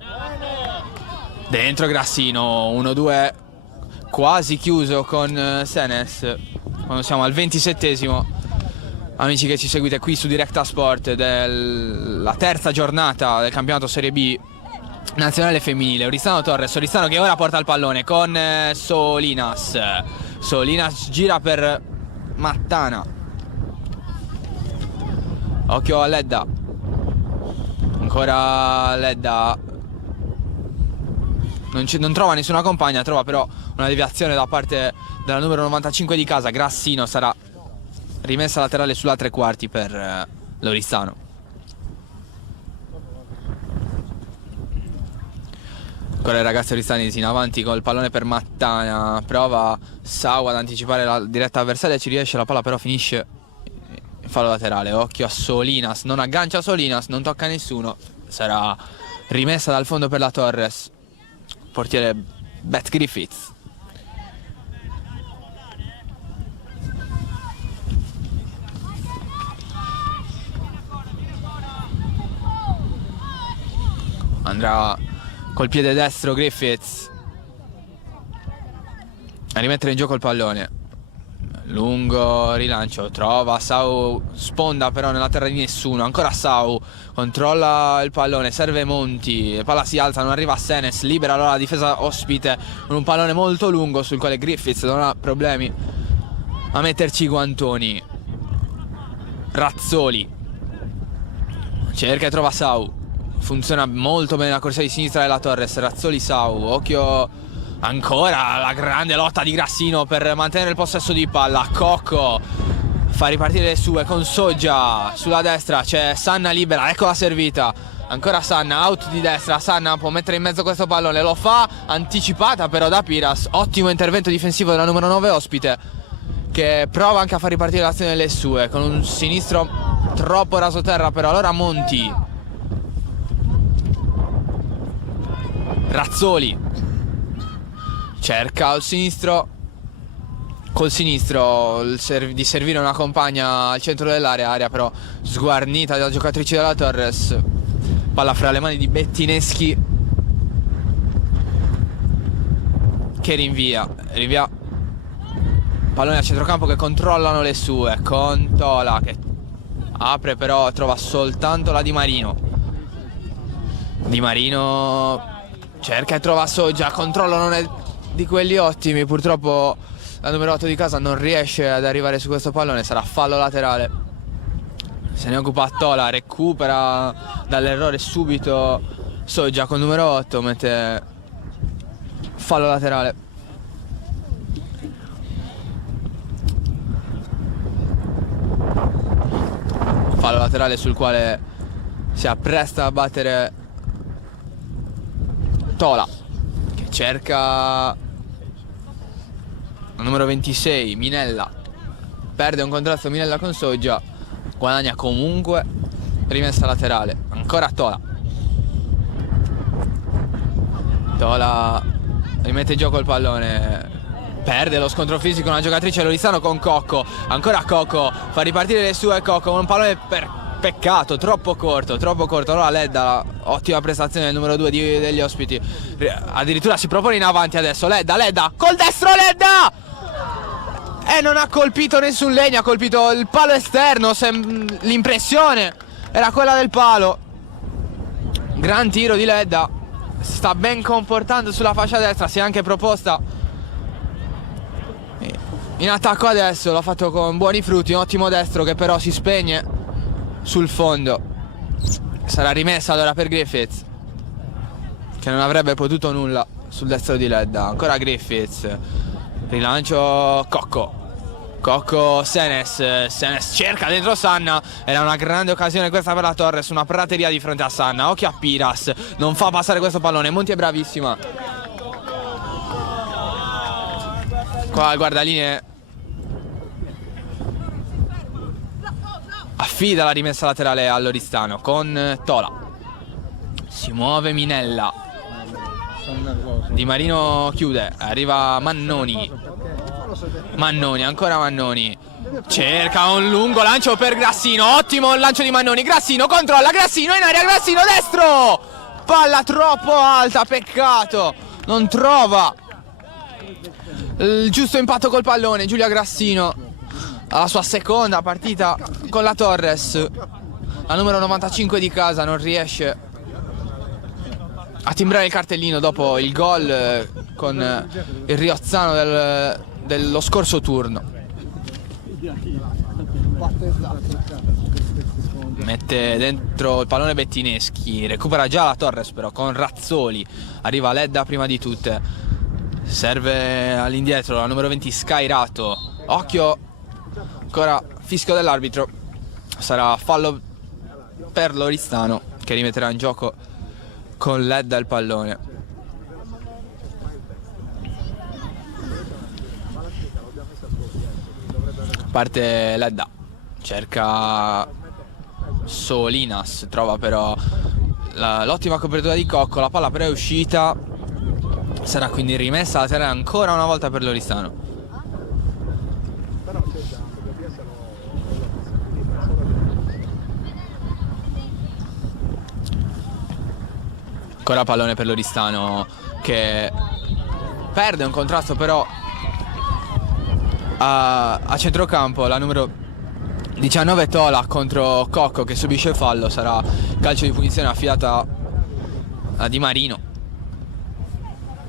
dentro Grassino, 1-2 quasi chiuso con Senes quando siamo al 27esimo. Amici che ci seguite qui su Directa Sport della terza giornata del campionato Serie B nazionale femminile, Oristano Torres, Oristano che ora porta il pallone con Solinas gira per Mattana, occhio a Ledda, ancora Ledda non trova nessuna compagna, trova però una deviazione da parte della numero 95 di casa, Grassino, sarà rimessa laterale sulla tre quarti per l'Oristano. Ancora i ragazzi oristanesi in avanti con il pallone per Mattana, prova Sau ad anticipare la diretta avversaria, ci riesce, la palla però finisce in fallo laterale, occhio a Solinas, non aggancia Solinas, non tocca nessuno, sarà rimessa dal fondo per la Torres, portiere Beth Griffiths. Andrà col piede destro Griffiths a rimettere in gioco il pallone, Lungo rilancio, trova Sau, sponda però nella terra di nessuno. Ancora Sau, controlla il pallone, serve Monti, palla si alza, non arriva Senes, libera allora la difesa ospite con un pallone molto lungo sul quale Griffiths non ha problemi a metterci i guantoni. Razzoli cerca e trova Sau, funziona molto bene la corsia di sinistra della Torres. Razzoli, Sau, occhio. Ancora la grande lotta di Grassino per mantenere il possesso di palla. Cocco fa ripartire le sue con Soggia sulla destra, c'è Sanna libera, ecco la servita. Ancora Sanna, out di destra, Sanna può mettere in mezzo questo pallone, lo fa, anticipata però da Piras. Ottimo intervento difensivo della numero 9 ospite, che prova anche a far ripartire l'azione delle sue con un sinistro troppo rasoterra. Però allora Monti, Razzoli cerca il sinistro, col sinistro di servire una compagna al centro dell'area, area però sguarnita dalla giocatrice della Torres. Palla fra le mani di Bettineschi, che rinvia pallone a centrocampo, che controllano le sue con Tola, che apre però trova soltanto la Di Marino. Di Marino cerca e trova Soggia, controllo non è di quelli ottimi, purtroppo la numero 8 di casa non riesce ad arrivare su questo pallone, sarà fallo laterale. Se ne occupa Tola, recupera dall'errore subito Soggia con numero 8, mette fallo laterale. Fallo laterale sul quale si appresta a battere Tola, che cerca la numero 26 Minella, perde un contrasto Minella con Soggia, guadagna comunque rimessa laterale. Ancora Tola rimette in gioco il pallone, perde lo scontro fisico una giocatrice Loristano con Cocco. Ancora Cocco fa ripartire le sue, Cocco con un pallone per peccato, troppo corto. Allora Ledda, ottima prestazione del numero 2 degli ospiti, addirittura si propone in avanti adesso. Ledda col destro, Ledda! E non ha colpito nessun legno, ha colpito il palo esterno, l'impressione era quella del palo. Gran tiro di Ledda, si sta ben comportando sulla fascia destra, si è anche proposta in attacco adesso, l'ha fatto con buoni frutti, un ottimo destro che però si spegne sul fondo. Sarà rimessa allora per Griffiths, che non avrebbe potuto nulla sul destro di Ledda. Ancora Griffiths, rilancio Cocco, Senes cerca dentro Sanna, era una grande occasione questa per la Torres, una prateria di fronte a Sanna. Occhio a Piras, non fa passare questo pallone, Monti è bravissima. Qua il guardalinee affida la rimessa laterale all'Oristano con Tola. Si muove Minella, Di Marino chiude, arriva Mannoni, ancora Mannoni, cerca un lungo lancio per Grassino, ottimo il lancio di Mannoni. Grassino controlla, Grassino in aria, Grassino destro, palla troppo alta, peccato, non trova il giusto impatto col pallone. Giulia Grassino alla sua seconda partita con la Torres, la numero 95 di casa, non riesce a timbrare il cartellino dopo il gol con il Riozzano dello scorso turno. Mette dentro il pallone Bettineschi, recupera già la Torres però con Razzoli, arriva Ledda prima di tutte, serve all'indietro la numero 20 Scairato. Occhio, ancora fischio dell'arbitro, sarà fallo per l'Oristano, che rimetterà in gioco con Ledda il pallone. Parte Ledda, cerca Solinas, trova però l'ottima copertura di Cocco, la palla però è uscita, sarà quindi rimessa laterale ancora una volta per l'Oristano. Ancora pallone per l'Oristano, che perde un contrasto però a centrocampo la numero 19 Tola contro Cocco che subisce il fallo. Sarà calcio di punizione affidata a Di Marino.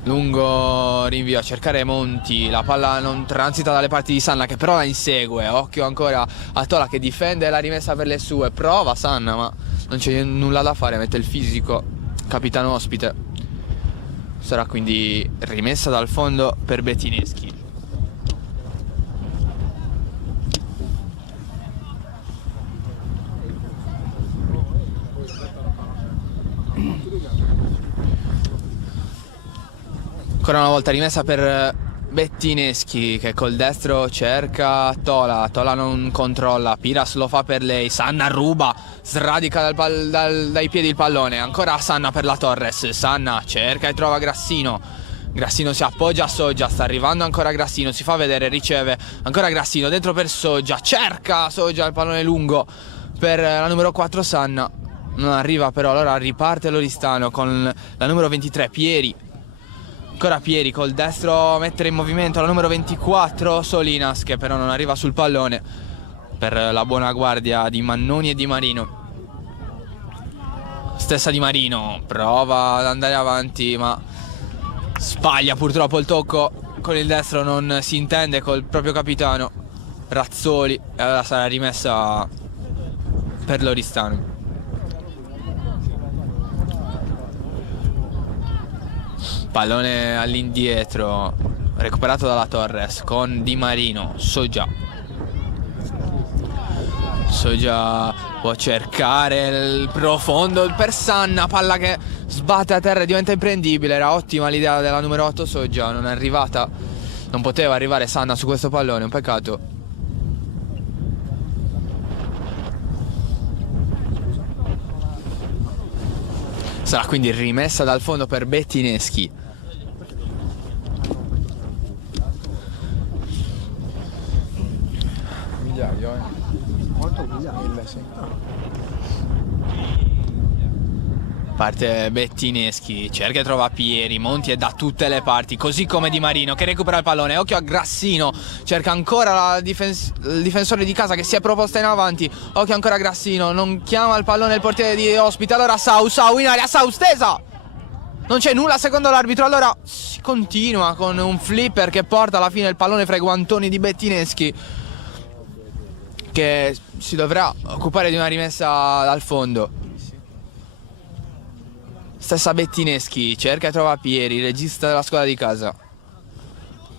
Lungo rinvio a cercare Monti, la palla non transita dalle parti di Sanna che però la insegue. Occhio ancora a Tola che difende la rimessa per le sue. Prova Sanna ma non c'è nulla da fare, mette il fisico, capitano ospite. Sarà quindi rimessa dal fondo per Bettineschi. Ancora una volta rimessa per Bettineschi che col destro cerca Tola. Tola non controlla, Piras lo fa per lei. Sanna ruba, sradica dai piedi il pallone. Ancora Sanna per la Torres. Sanna cerca e trova Grassino. Grassino si appoggia a Soggia, sta arrivando ancora Grassino, si fa vedere, riceve ancora Grassino dentro per Soggia. Cerca Soggia il pallone lungo per la numero 4 Sanna. Non arriva però, allora riparte l'Oristano con la numero 23 Pieri. Ancora Pieri col destro mettere in movimento la numero 24 Solinas che però non arriva sul pallone per la buona guardia di Mannoni e Di Marino. Stessa Di Marino prova ad andare avanti ma sbaglia purtroppo il tocco con il destro, non si intende col proprio capitano Razzoli e allora sarà rimessa per l'Oristano. Pallone all'indietro recuperato dalla Torres con Di Marino. Soggia può cercare il profondo per Sanna, palla che sbatte a terra e diventa imprendibile. Era ottima l'idea della numero 8 Soggia, non è arrivata, non poteva arrivare Sanna su questo pallone, un peccato. Sarà quindi rimessa dal fondo per Bettineschi. Parte Bettineschi, cerca e trova Pieri, Monti è da tutte le parti, così come Di Marino che recupera il pallone. Occhio a Grassino, cerca ancora il difensore di casa che si è proposta in avanti. Occhio ancora a Grassino, non chiama il pallone il portiere di ospite. Allora Sau in area, Sau stesa, non c'è nulla secondo l'arbitro. Allora si continua con un flipper che porta alla fine il pallone fra i guantoni di Bettineschi, che si dovrà occupare di una rimessa dal fondo. Stessa Bettineschi, cerca e trova Pieri, regista della squadra di casa.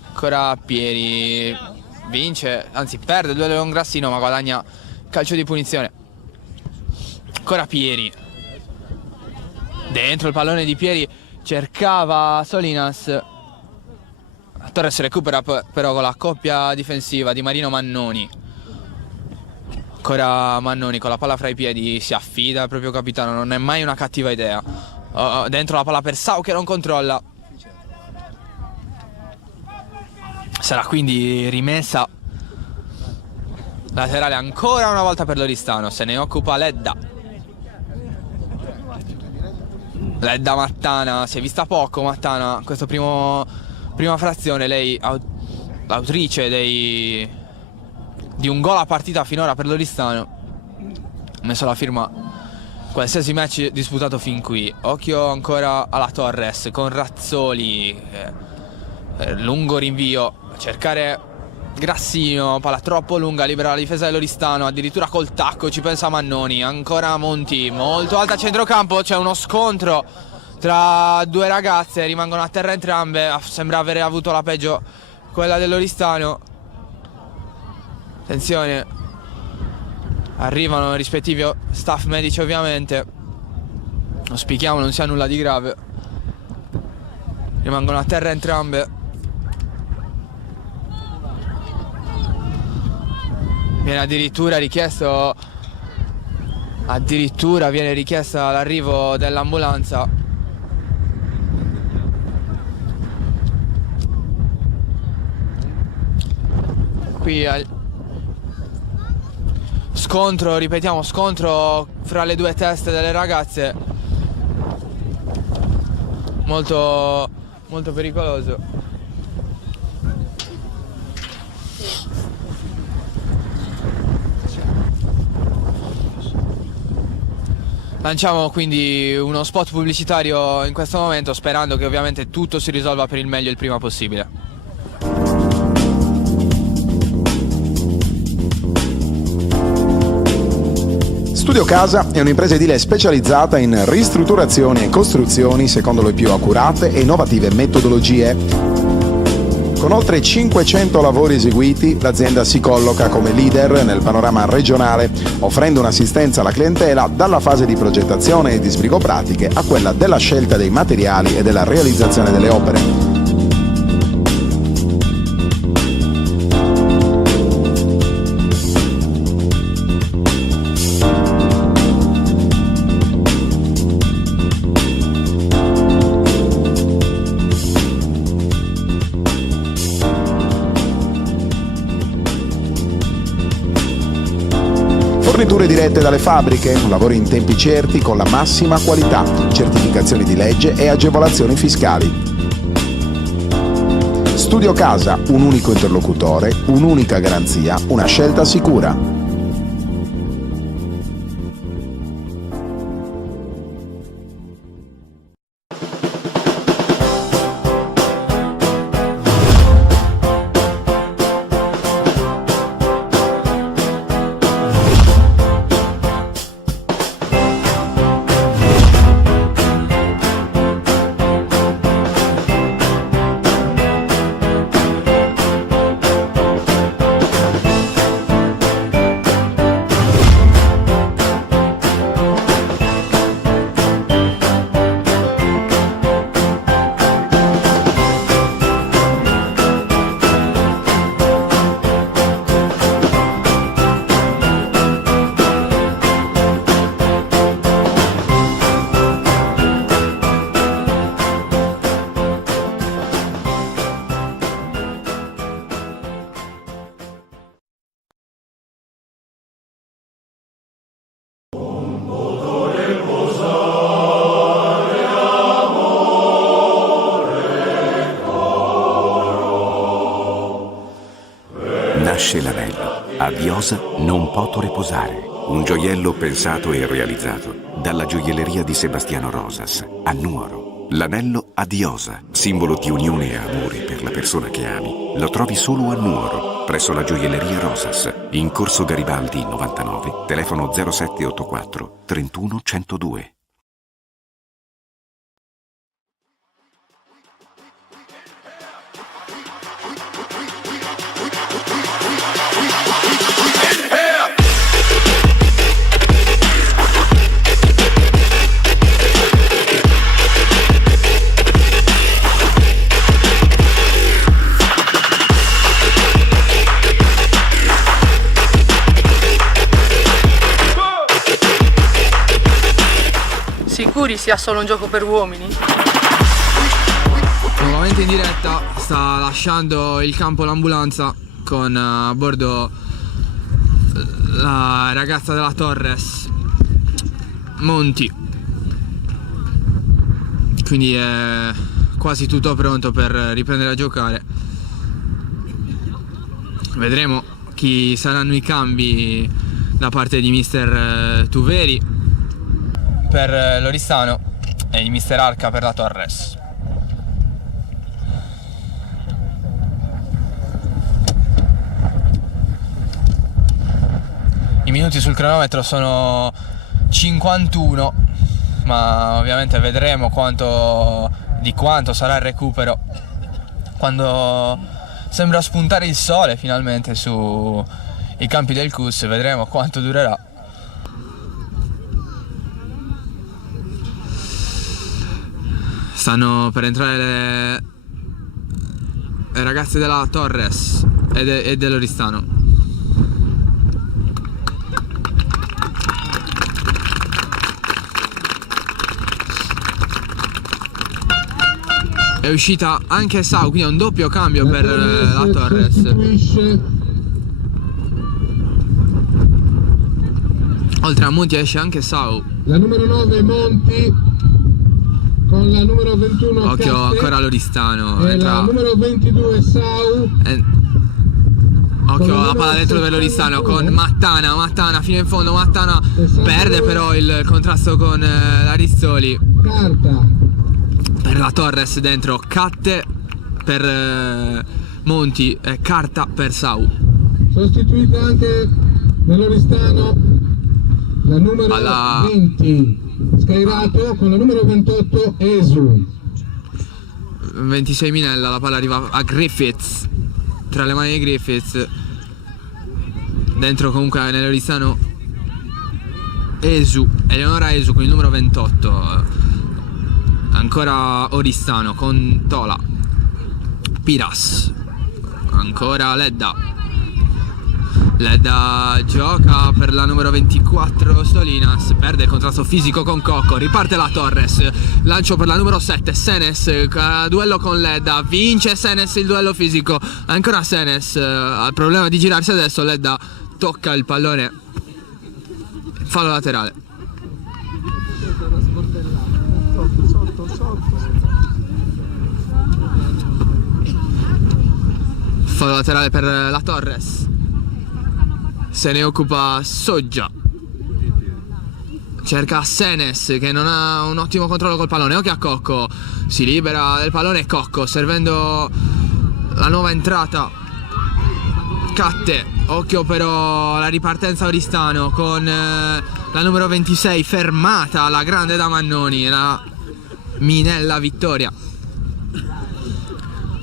Ancora Pieri, vince, anzi perde il duello con Grassino ma guadagna calcio di punizione. Ancora Pieri, dentro il pallone di Pieri, cercava Solinas. Torres recupera però con la coppia difensiva di Marino Mannoni. Ancora Mannoni con la palla fra i piedi, si affida al proprio capitano, non è mai una cattiva idea. Dentro la palla per Sau che non controlla. Sarà quindi rimessa laterale ancora una volta per l'Oristano. Se ne occupa Ledda Mattana, si è vista poco Mattana questa prima frazione. Lei autrice di un gol a partita finora per l'Oristano, ha messo la firma qualsiasi match disputato fin qui. Occhio ancora alla Torres con Razzoli, lungo rinvio a cercare Grassino, palla troppo lunga, libera la difesa dell'Oristano, addirittura col tacco ci pensa Mannoni. Ancora Monti, molto alta a centrocampo, c'è uno scontro tra due ragazze, rimangono a terra entrambe, sembra avere avuto la peggio quella dell'Oristano. Attenzione, arrivano i rispettivi staff medici ovviamente, auspichiamo non sia nulla di grave. Rimangono a terra entrambe. Viene addirittura richiesto, viene richiesta l'arrivo dell'ambulanza. Qui scontro, ripetiamo, scontro fra le due teste delle ragazze, molto pericoloso. Lanciamo quindi uno spot pubblicitario in questo momento, sperando che ovviamente tutto si risolva per il meglio il prima possibile. Studio Casa è un'impresa edile specializzata in ristrutturazioni e costruzioni secondo le più accurate e innovative metodologie. Con oltre 500 lavori eseguiti, l'azienda si colloca come leader nel panorama regionale, offrendo un'assistenza alla clientela dalla fase di progettazione e di sbrigo pratiche a quella della scelta dei materiali e della realizzazione delle opere. Forniture dirette dalle fabbriche, lavori in tempi certi con la massima qualità, certificazioni di legge e agevolazioni fiscali. Studio Casa, un unico interlocutore, un'unica garanzia, una scelta sicura. Nasce l'anello. A Diosa non poto riposare. Un gioiello pensato e realizzato dalla gioielleria di Sebastiano Rosas a Nuoro. L'anello a Diosa, simbolo di unione e amore per la persona che ami. Lo trovi solo a Nuoro, presso la gioielleria Rosas, in Corso Garibaldi 99, telefono 0784 31 102. Sicuri sia solo un gioco per uomini? Nuovamente in diretta, sta lasciando il campo l'ambulanza con a bordo la ragazza della Torres, Monti. Quindi è quasi tutto pronto per riprendere a giocare. Vedremo chi saranno i cambi da parte di mister Tuveri per l'Oristano e di mister Arca per la Torres. I minuti sul cronometro sono 51, ma ovviamente vedremo di quanto sarà il recupero quando sembra spuntare il sole finalmente sui campi del CUS. Vedremo quanto durerà. Stanno per entrare le ragazze della Torres e dell'Oristano. È uscita anche Sau, quindi è un doppio cambio per la Torres. Oltre a Monti esce anche Sau. La numero 9 Monti con la numero 21 occhio Caste, ancora l'Oristano. e la numero 22 Sau Occhio alla palla dentro per l'Oristano con Mattana fino in fondo. Mattana perde però il contrasto con la Rizzoli. Carta. Per la Torres dentro, Catte per Monti e Carta per Sau. Sostituita anche nell'Oristano la numero 20 schierato con la numero 28 Esu. 26 Minella, la palla arriva a Griffiths, tra le mani di Griffiths. Dentro comunque nell'Oristano Eleonora Esu con il numero 28. Ancora Oristano con Tola, Piras, ancora Ledda gioca per la numero 24 Solinas, perde il contrasto fisico con Cocco, riparte la Torres, lancio per la numero 7 Senes, duello con Ledda, vince Senes il duello fisico, ancora Senes, ha il problema di girarsi adesso, Ledda tocca il pallone, fallo laterale. Fallo laterale per la Torres. Se ne occupa Soggia. Cerca Senes che non ha un ottimo controllo col pallone. Occhio a Cocco. Si libera del pallone Cocco, servendo la nuova entrata Catte. Occhio però alla ripartenza Oristano con la numero 26 fermata, la grande da Mannoni, la Minella Vittoria.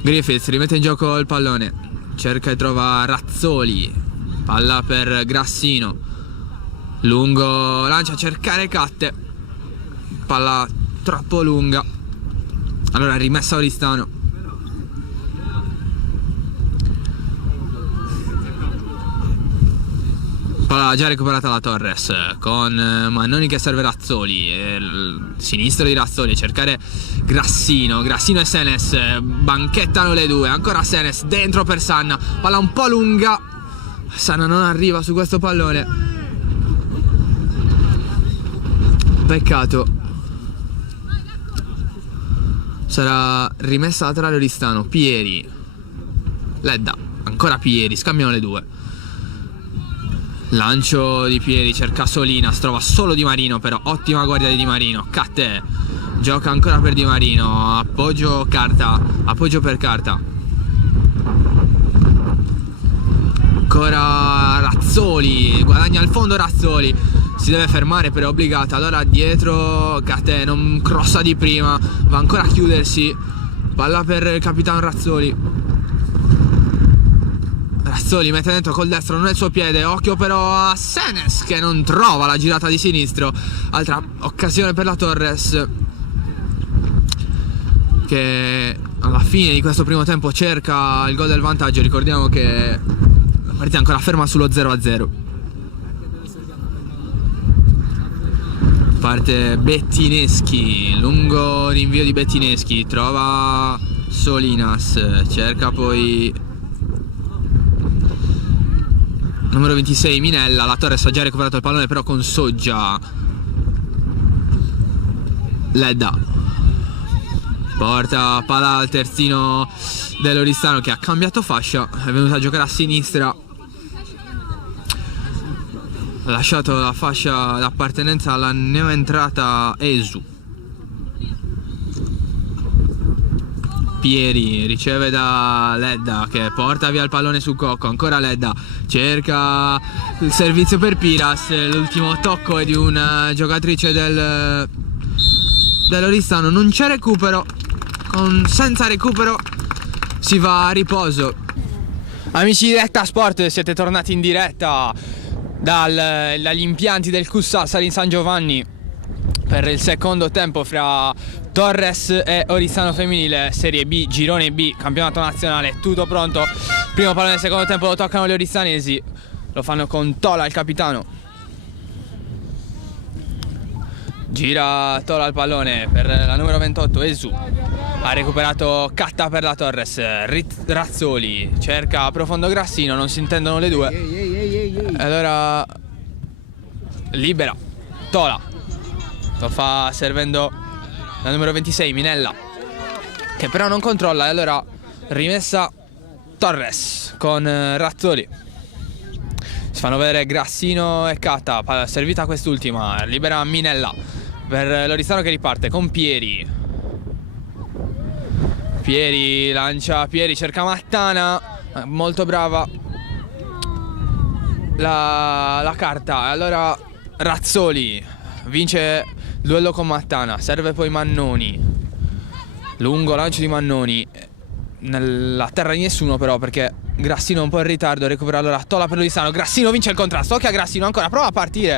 Griffiths rimette in gioco il pallone, cerca e trova Razzoli, palla per Grassino, lungo, lancia a cercare Catte, palla troppo lunga, allora rimessa Oristano. Palla già recuperata la Torres con Mannoni che serve Razzoli, il sinistro di Razzoli a cercare Grassino e Senes, banchettano le due, ancora Senes dentro per Sanna, palla un po' lunga, Sanna non arriva su questo pallone, peccato. Sarà rimessa laterale Oristano, Pieri, Ledda, ancora Pieri, scambiano le due. Lancio di Pieri, cerca Solinas, trova solo Di Marino però, ottima guardia di Di Marino. Catte gioca ancora per Di Marino, appoggio per Carta. Ancora Razzoli, guadagna al fondo Razzoli, si deve fermare però è obbligata, allora dietro Catte non crossa di prima, va ancora a chiudersi, palla per il capitano Razzoli. Razzoli mette dentro col destro, non è il suo piede, occhio però a Senes che non trova la girata di sinistro, altra occasione per la Torres che alla fine di questo primo tempo cerca il gol del vantaggio. Ricordiamo che la partita è ancora ferma sullo 0-0. Parte Bettineschi, lungo rinvio di Bettineschi, trova Solinas, cerca poi numero 26 Minella, la Torres ha già recuperato il pallone però con Soggia. Ledda porta palla al terzino dell'Oristano che ha cambiato fascia, è venuto a giocare a sinistra, ha lasciato la fascia d'appartenenza alla neoentrata Esu. Pieri riceve da Ledda che porta via il pallone su Cocco, ancora Ledda cerca il servizio per Piras, l'ultimo tocco è di una giocatrice dell'Oristano, non c'è recupero, senza recupero si va a riposo. Amici di Diretta Sport, siete tornati in diretta dagli impianti del CUS Sassari in San Giovanni per il secondo tempo fra Torres e Oristano femminile, Serie B, Girone B, campionato nazionale, tutto pronto. Primo pallone del secondo tempo lo toccano gli oristanesi, lo fanno con Tola il capitano. Gira Tola il pallone per la numero 28 Esu, ha recuperato Catta per la Torres, Razzoli cerca profondo Grassino, non si intendono le due, allora libera Tola, lo fa servendo la numero 26 Minella che però non controlla, e allora rimessa Torres con Razzoli. Si fanno vedere Grassino e Cata, servita quest'ultima, libera Minella per l'Oristano che riparte con Pieri. Pieri lancia, Pieri cerca Mattana, molto brava la carta. Allora Razzoli vince il duello con Mattana, serve poi Mannoni. Lungo lancio di Mannoni, nella terra di nessuno però, perché Grassino un po' in ritardo, recupera allora Tola per l'Oristano. Grassino vince il contrasto, occhio a Grassino, ancora prova a partire,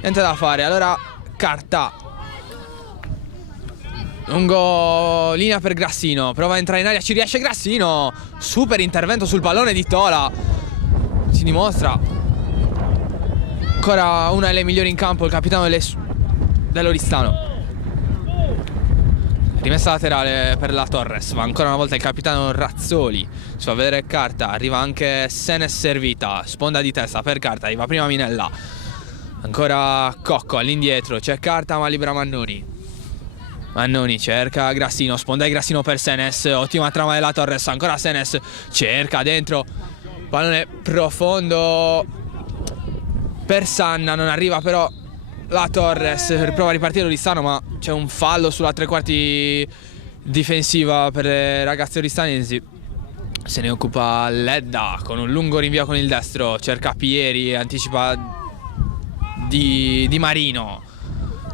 niente da fare. Allora Carta, lungo linea per Grassino, prova a entrare in aria, ci riesce Grassino, super intervento sul pallone di Tola, si dimostra ancora una delle migliori in campo, il capitano dell'Oristano. Rimessa laterale per la Torres, ma ancora una volta il capitano Razzoli, si fa vedere Carta, arriva anche Senes servita, sponda di testa per Carta, arriva prima Minella, ancora Cocco all'indietro, c'è Carta ma libera Mannoni. Mannoni cerca Grassino, sponda di Grassino per Senes, ottima trama della Torres, ancora Senes, cerca dentro, pallone profondo per Sanna, non arriva però la Torres, prova a ripartire l'Oristano ma c'è un fallo sulla tre quarti difensiva per le ragazze oristanesi. Se ne occupa Ledda con un lungo rinvio con il destro, cerca Pieri, anticipa Di Marino,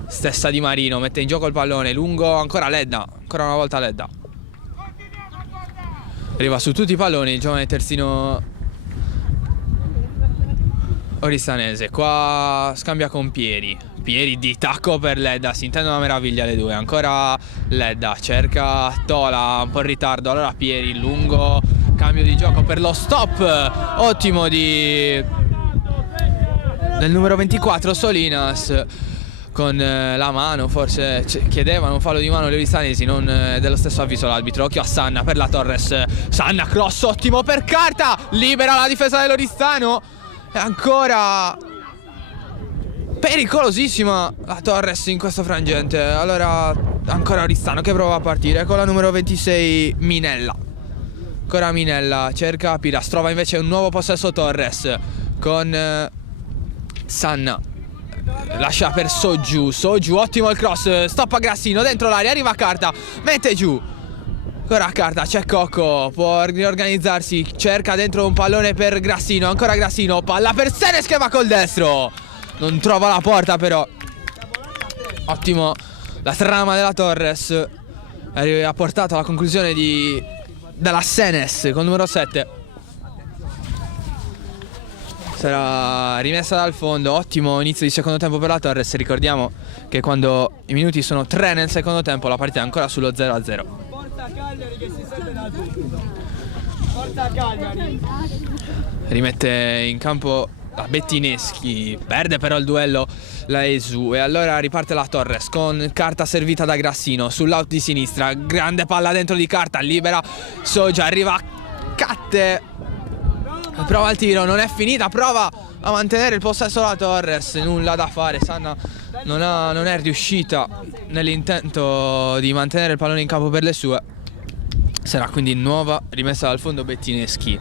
stessa Di Marino, mette in gioco il pallone, lungo ancora Ledda, ancora una volta Ledda, arriva su tutti i palloni il giovane terzino oristanese. Qua scambia con Pieri, Pieri di tacco per Ledda, si intendono a meraviglia le due, ancora Ledda cerca Tola un po' in ritardo, allora Pieri lungo, cambio di gioco per lo stop ottimo del numero 24 Solinas, con la mano, forse chiedevano un fallo di mano gli oristanesi, non dello stesso avviso l'arbitro. Occhio a Sanna per la Torres, Sanna cross ottimo per Carta, libera la difesa dell'Oristano. E ancora pericolosissima la Torres in questo frangente. Allora ancora Oristano che prova a partire con la numero 26 Minella. Ancora Minella cerca Piras, trova invece un nuovo possesso Torres con Sanna, lascia per Soju, ottimo il cross, stoppa Grassino dentro l'area, arriva Carta, mette giù. Ancora Carta, c'è Cocco, può riorganizzarsi, cerca dentro un pallone per Grassino, ancora Grassino, palla per Senes che va col destro, non trova la porta però. Ottimo la trama della Torres, ha portato alla conclusione della Senes con numero 7. Sarà rimessa dal fondo, ottimo inizio di secondo tempo per la Torres. Ricordiamo che quando i minuti sono 3 nel secondo tempo la partita è ancora sullo 0-0. Rimette in campo la Bettineschi, perde però il duello la Esu e allora riparte la Torres con Carta servita da Grassino sull'out di sinistra, grande palla dentro di Carta, libera Soja, arriva Catte, prova il tiro, non è finita, prova a mantenere il possesso la Torres, nulla da fare, Sanna non è riuscita nell'intento di mantenere il pallone in campo per le sue. Sarà quindi nuova rimessa dal fondo Bettineschi.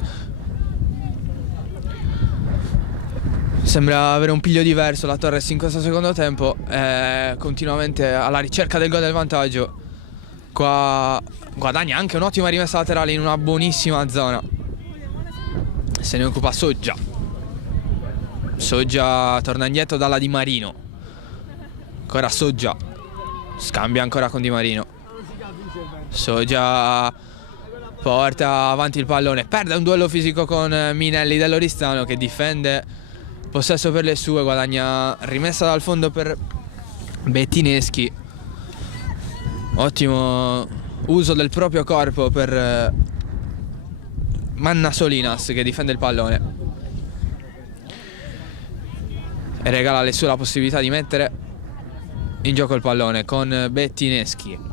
Sembra avere un piglio diverso la Torres in questo secondo tempo, continuamente alla ricerca del gol del vantaggio. Qua guadagna anche un'ottima rimessa laterale in una buonissima zona. Se ne occupa Soja torna indietro dalla Di Marino, ancora Soja, scambia ancora con Di Marino, Soja porta avanti il pallone, perde un duello fisico con Minelli dell'Oristano che difende possesso per le sue, guadagna rimessa dal fondo per Bettineschi, ottimo uso del proprio corpo per Manna Solinas che difende il pallone e regala alle sue la possibilità di mettere in gioco il pallone con Bettineschi.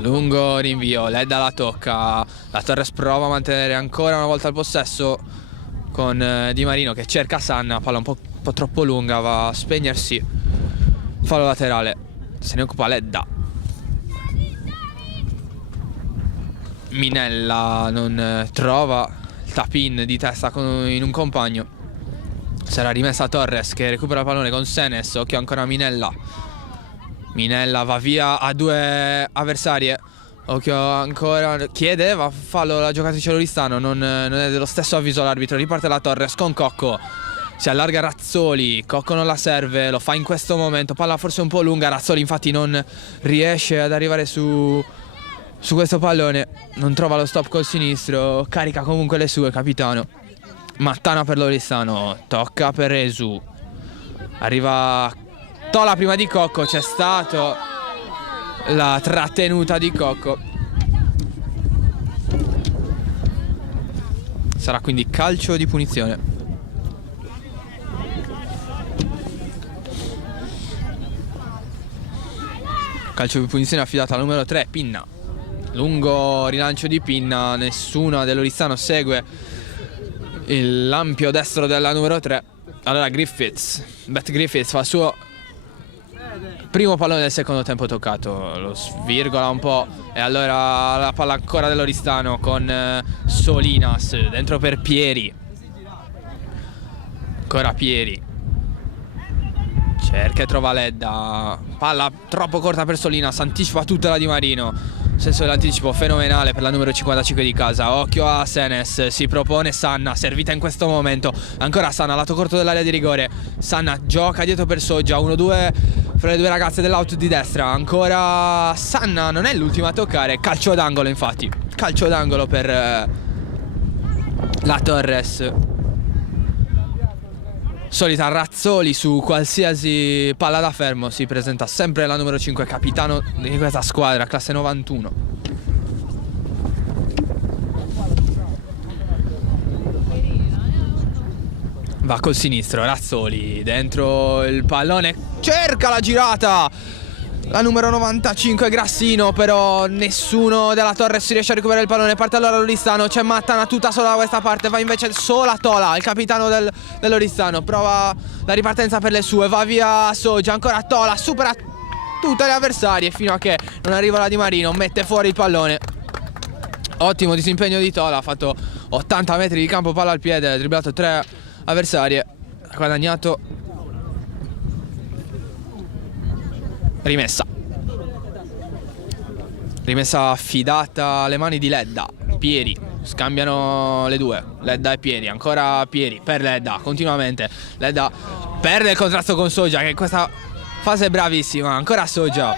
Lungo rinvio, Ledda la tocca, la Torres prova a mantenere ancora una volta il possesso con Di Marino che cerca Sanna, palla un po' troppo lunga, va a spegnersi, fallo laterale, se ne occupa Ledda. Minella non trova il tap-in di testa in un compagno. Sarà rimessa Torres che recupera il pallone con Senes. Occhio ancora Minella. Minella va via a 2 avversarie. Occhio ancora, chiede, va fallo la giocatrice Loristano, non è dello stesso avviso l'arbitro. Riparte la Torres con Cocco. Si allarga Razzoli, Cocco non la serve, lo fa in questo momento. Palla forse un po' lunga, Razzoli infatti non riesce ad arrivare su questo pallone. Non trova lo stop col sinistro, carica comunque le sue, capitano. Mattana per Loristano, tocca per Esu. Arriva Tola prima di Cocco, c'è stato la trattenuta di Cocco. Sarà quindi calcio di punizione. Calcio di punizione affidato al numero 3, Pinna. Lungo rilancio di Pinna, nessuna dell'Oristano segue l'ampio destro della numero 3. Allora Beth Griffiths fa il suo primo pallone del secondo tempo toccato, lo svirgola un po' e allora la palla ancora dell'Oristano con Solinas dentro per Pieri. Ancora Pieri, cerca e trova Ledda, palla troppo corta per Solinas, anticipa tutta la Di Marino. Senso dell'anticipo fenomenale per la numero 55 di casa. Occhio a Senes, si propone Sanna, servita in questo momento. Ancora Sanna, lato corto dell'area di rigore. Sanna gioca dietro per Soggia, 1-2 fra le due ragazze dell'out di destra. Ancora Sanna, non è l'ultima a toccare. Calcio d'angolo infatti, calcio d'angolo per la Torres. Solita Razzoli su qualsiasi palla da fermo. Si presenta sempre la numero 5, capitano di questa squadra, classe 91. Va col sinistro, Razzoli dentro il pallone, cerca la girata la numero 95 Grassino, però nessuno della Torres riesce a recuperare il pallone. Parte allora l'Oristano, c'è Mattana tutta sola da questa parte, va invece sola Tola, il capitano dell'Oristano. Prova la ripartenza per le sue, va via Soggia, ancora Tola, supera tutte le avversarie fino a che non arriva la Di Marino, mette fuori il pallone. Ottimo disimpegno di Tola, ha fatto 80 metri di campo, palla al piede, ha dribblato 3 avversarie, ha guadagnato. Rimessa affidata alle mani di Ledda. Pieri, scambiano le due, Ledda e Pieri, ancora Pieri per Ledda, continuamente. Ledda perde il contrasto con Soggia, che in questa fase è bravissima. Ancora Soggia,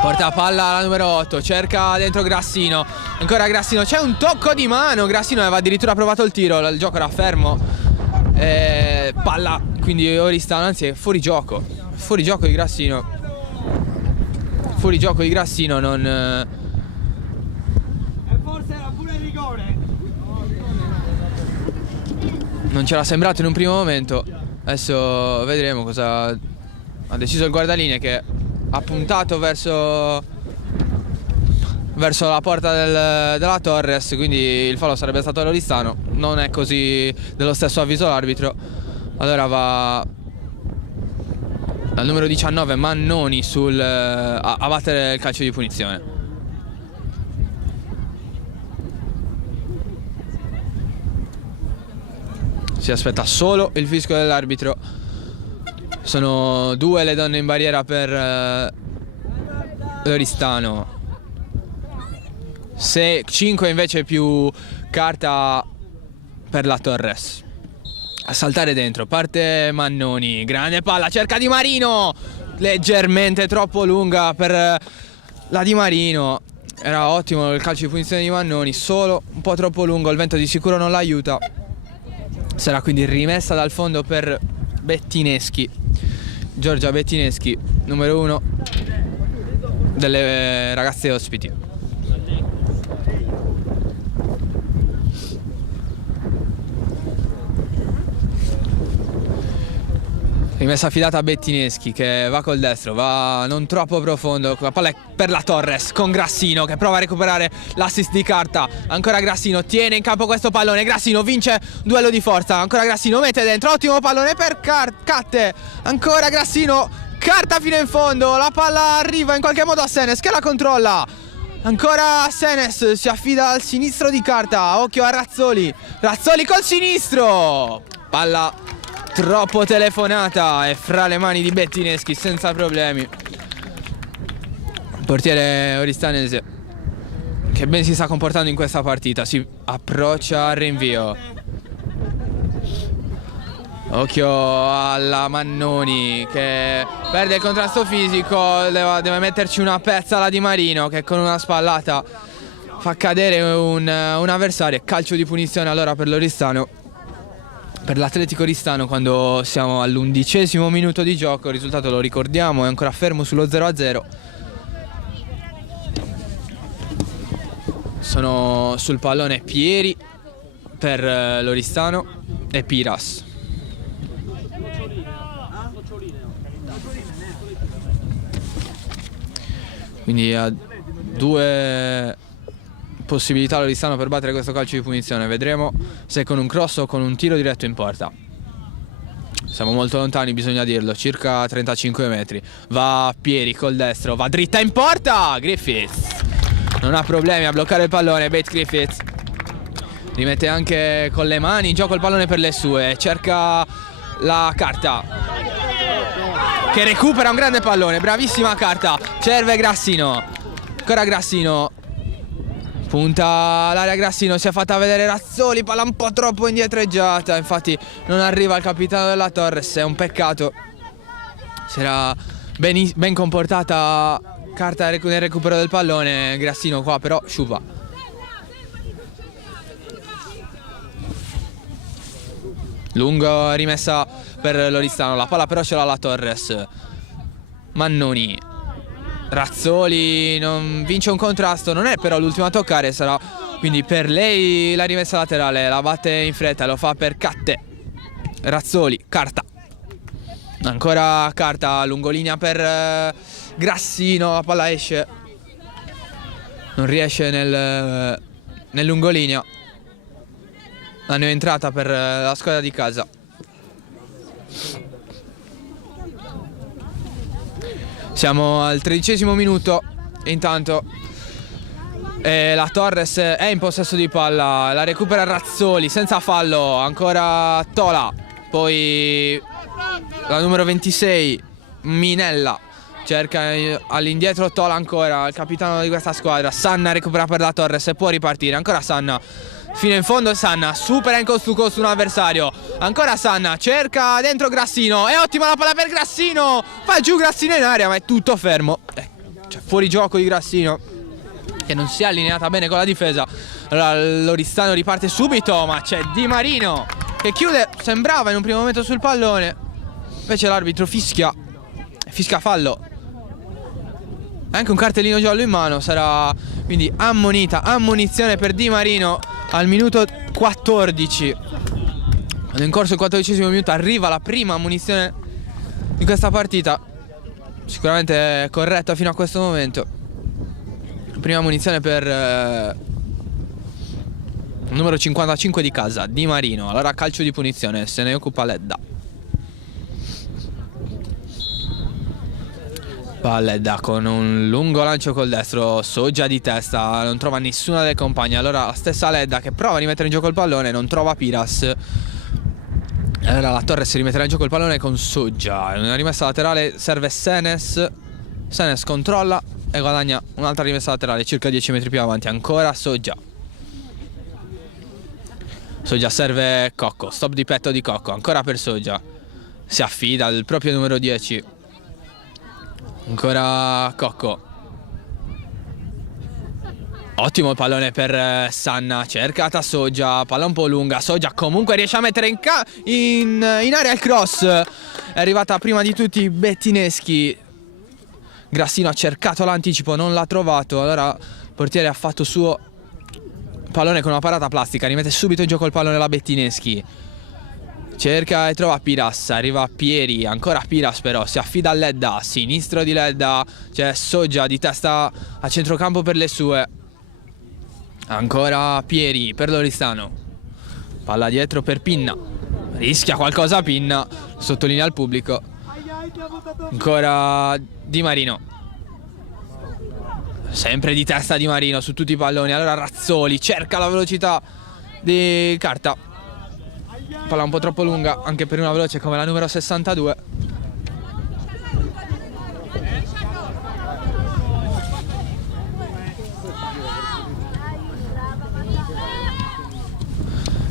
porta palla alla numero 8, cerca dentro Grassino, ancora Grassino, c'è un tocco di mano, Grassino aveva addirittura provato il tiro, il gioco era fermo. Palla quindi Oristano, anzi è fuori gioco di Grassino. Fuori gioco di Grassino, non. E forse era pure il rigore. Non c'era sembrato in un primo momento. Adesso vedremo cosa ha deciso il guardalinee, che ha puntato verso la porta della Torres, quindi il fallo sarebbe stato all'Oristano. Non è così dello stesso avviso l'arbitro. Allora va al numero 19 Mannoni a battere il calcio di punizione. Si aspetta solo il fischio dell'arbitro. Sono 2 le donne in barriera per l'Oristano, 5 invece più carta per la Torres. A saltare dentro, parte Mannoni, grande palla, cerca Di Marino, leggermente troppo lunga per la Di Marino. Era ottimo il calcio di punizione di Mannoni, solo un po' troppo lungo, il vento di sicuro non l'aiuta. Sarà quindi rimessa dal fondo per Bettineschi, Giorgia Bettineschi, numero 1 delle ragazze ospiti. Rimessa affidata a Bettineschi, che va col destro, va non troppo profondo. La palla è per la Torres con Grassino, che prova a recuperare l'assist di carta. Ancora Grassino, tiene in campo questo pallone. Grassino vince duello di forza. Ancora Grassino, mette dentro, ottimo pallone per Catte. Ancora Grassino, carta fino in fondo. La palla arriva in qualche modo a Senes, che la controlla. Ancora Senes, si affida al sinistro di Carta. Occhio a Razzoli. Razzoli col sinistro. Palla troppo telefonata e fra le mani di Bettineschi senza problemi. Portiere oristanese che ben si sta comportando in questa partita. Si approccia al rinvio. Occhio alla Mannoni che perde il contrasto fisico, deve metterci una pezza alla Di Marino che con una spallata fa cadere un avversario. Calcio di punizione allora per l'Oristano, per l'Atletico Oristano, quando siamo all'11° minuto di gioco. Il risultato lo ricordiamo, è ancora fermo sullo 0-0. Sono sul pallone Pieri per l'Oristano e Piras. Quindi ha due possibilità l'Oristano per battere questo calcio di punizione. Vedremo se con un cross o con un tiro diretto in porta. Siamo molto lontani, bisogna dirlo, circa 35 metri. Va Pieri col destro, va dritta in porta. Griffiths non ha problemi a bloccare il pallone. Bates Griffiths rimette anche con le mani in gioco il pallone per le sue. Cerca la Carta che recupera un grande pallone. Bravissima Carta. Serve Grassino. Ancora Grassino. Punta l'area Grassino. Si è fatta vedere Razzoli. Palla un po' troppo indietreggiata. Infatti non arriva il capitano della Torres. È un peccato. Si era ben comportata Carta nel recupero del pallone. Grassino qua però sciupa. Lungo rimessa per l'Oristano. La palla però ce l'ha la Torres. Mannoni. Razzoli non vince un contrasto. Non è però l'ultima a toccare. Sarà quindi per lei la rimessa laterale. La batte in fretta. Lo fa per Catte. Razzoli. Carta. Ancora Carta. Lungolinea per Grassino. La palla esce. Non riesce nel lungolinea. L'hanno entrata per la squadra di casa. Siamo al 13° minuto. Intanto la Torres è in possesso di palla. La recupera Razzoli senza fallo. Ancora Tola. Poi la numero 26 Minella. Cerca all'indietro Tola ancora. Il capitano di questa squadra. Sanna recupera per la Torres e può ripartire. Ancora Sanna. Fino in fondo Sanna, supera in cost to cost un avversario. Ancora Sanna, cerca dentro Grassino. È ottima la palla per Grassino. Fa giù Grassino in area ma è tutto fermo. C'è fuori gioco di Grassino che non si è allineata bene con la difesa. Allora l'Oristano riparte subito, ma c'è Di Marino che chiude, sembrava in un primo momento sul pallone. Invece l'arbitro fischia fallo. Anche un cartellino giallo in mano. Sarà quindi ammonizione per Di Marino al minuto 14. Quando in corso il 14° minuto arriva la prima ammonizione di questa partita. Sicuramente corretta fino a questo momento. Prima ammonizione per il numero 55 di casa, Di Marino. Allora calcio di punizione, se ne occupa Ledda. Ledda con un lungo lancio col destro, Soggia di testa, non trova nessuna delle compagne. Allora la stessa Ledda che prova a rimettere in gioco il pallone, non trova Piras. Allora la Torres rimetterà in gioco il pallone con Soggia. Una rimessa laterale, serve Senes. Senes controlla e guadagna un'altra rimessa laterale circa 10 metri più avanti. Ancora Soggia. Soggia serve Cocco, stop di petto di Cocco. Ancora per Soggia. Si affida al proprio numero 10. Ancora Cocco. Ottimo il pallone per Sanna. Cercata Soggia. Palla un po' lunga. Soggia comunque riesce a mettere in area il cross. È arrivata prima di tutti Bettineschi. Grassino ha cercato l'anticipo, non l'ha trovato. Allora il portiere ha fatto suo. Pallone con una parata plastica. Rimette subito in gioco il pallone la Bettineschi. Cerca e trova Piras, arriva Pieri, ancora Piras però, si affida a Ledda, sinistro di Ledda, c'è Soggia di testa a centrocampo per le sue. Ancora Pieri per l'Oristano, palla dietro per Pinna, rischia qualcosa Pinna, sottolinea il pubblico. Ancora Di Marino, Sempre di testa Di Marino su tutti i palloni. Allora Razzoli cerca la velocità di Carta. Palla un po' troppo lunga anche per una veloce come la numero 62.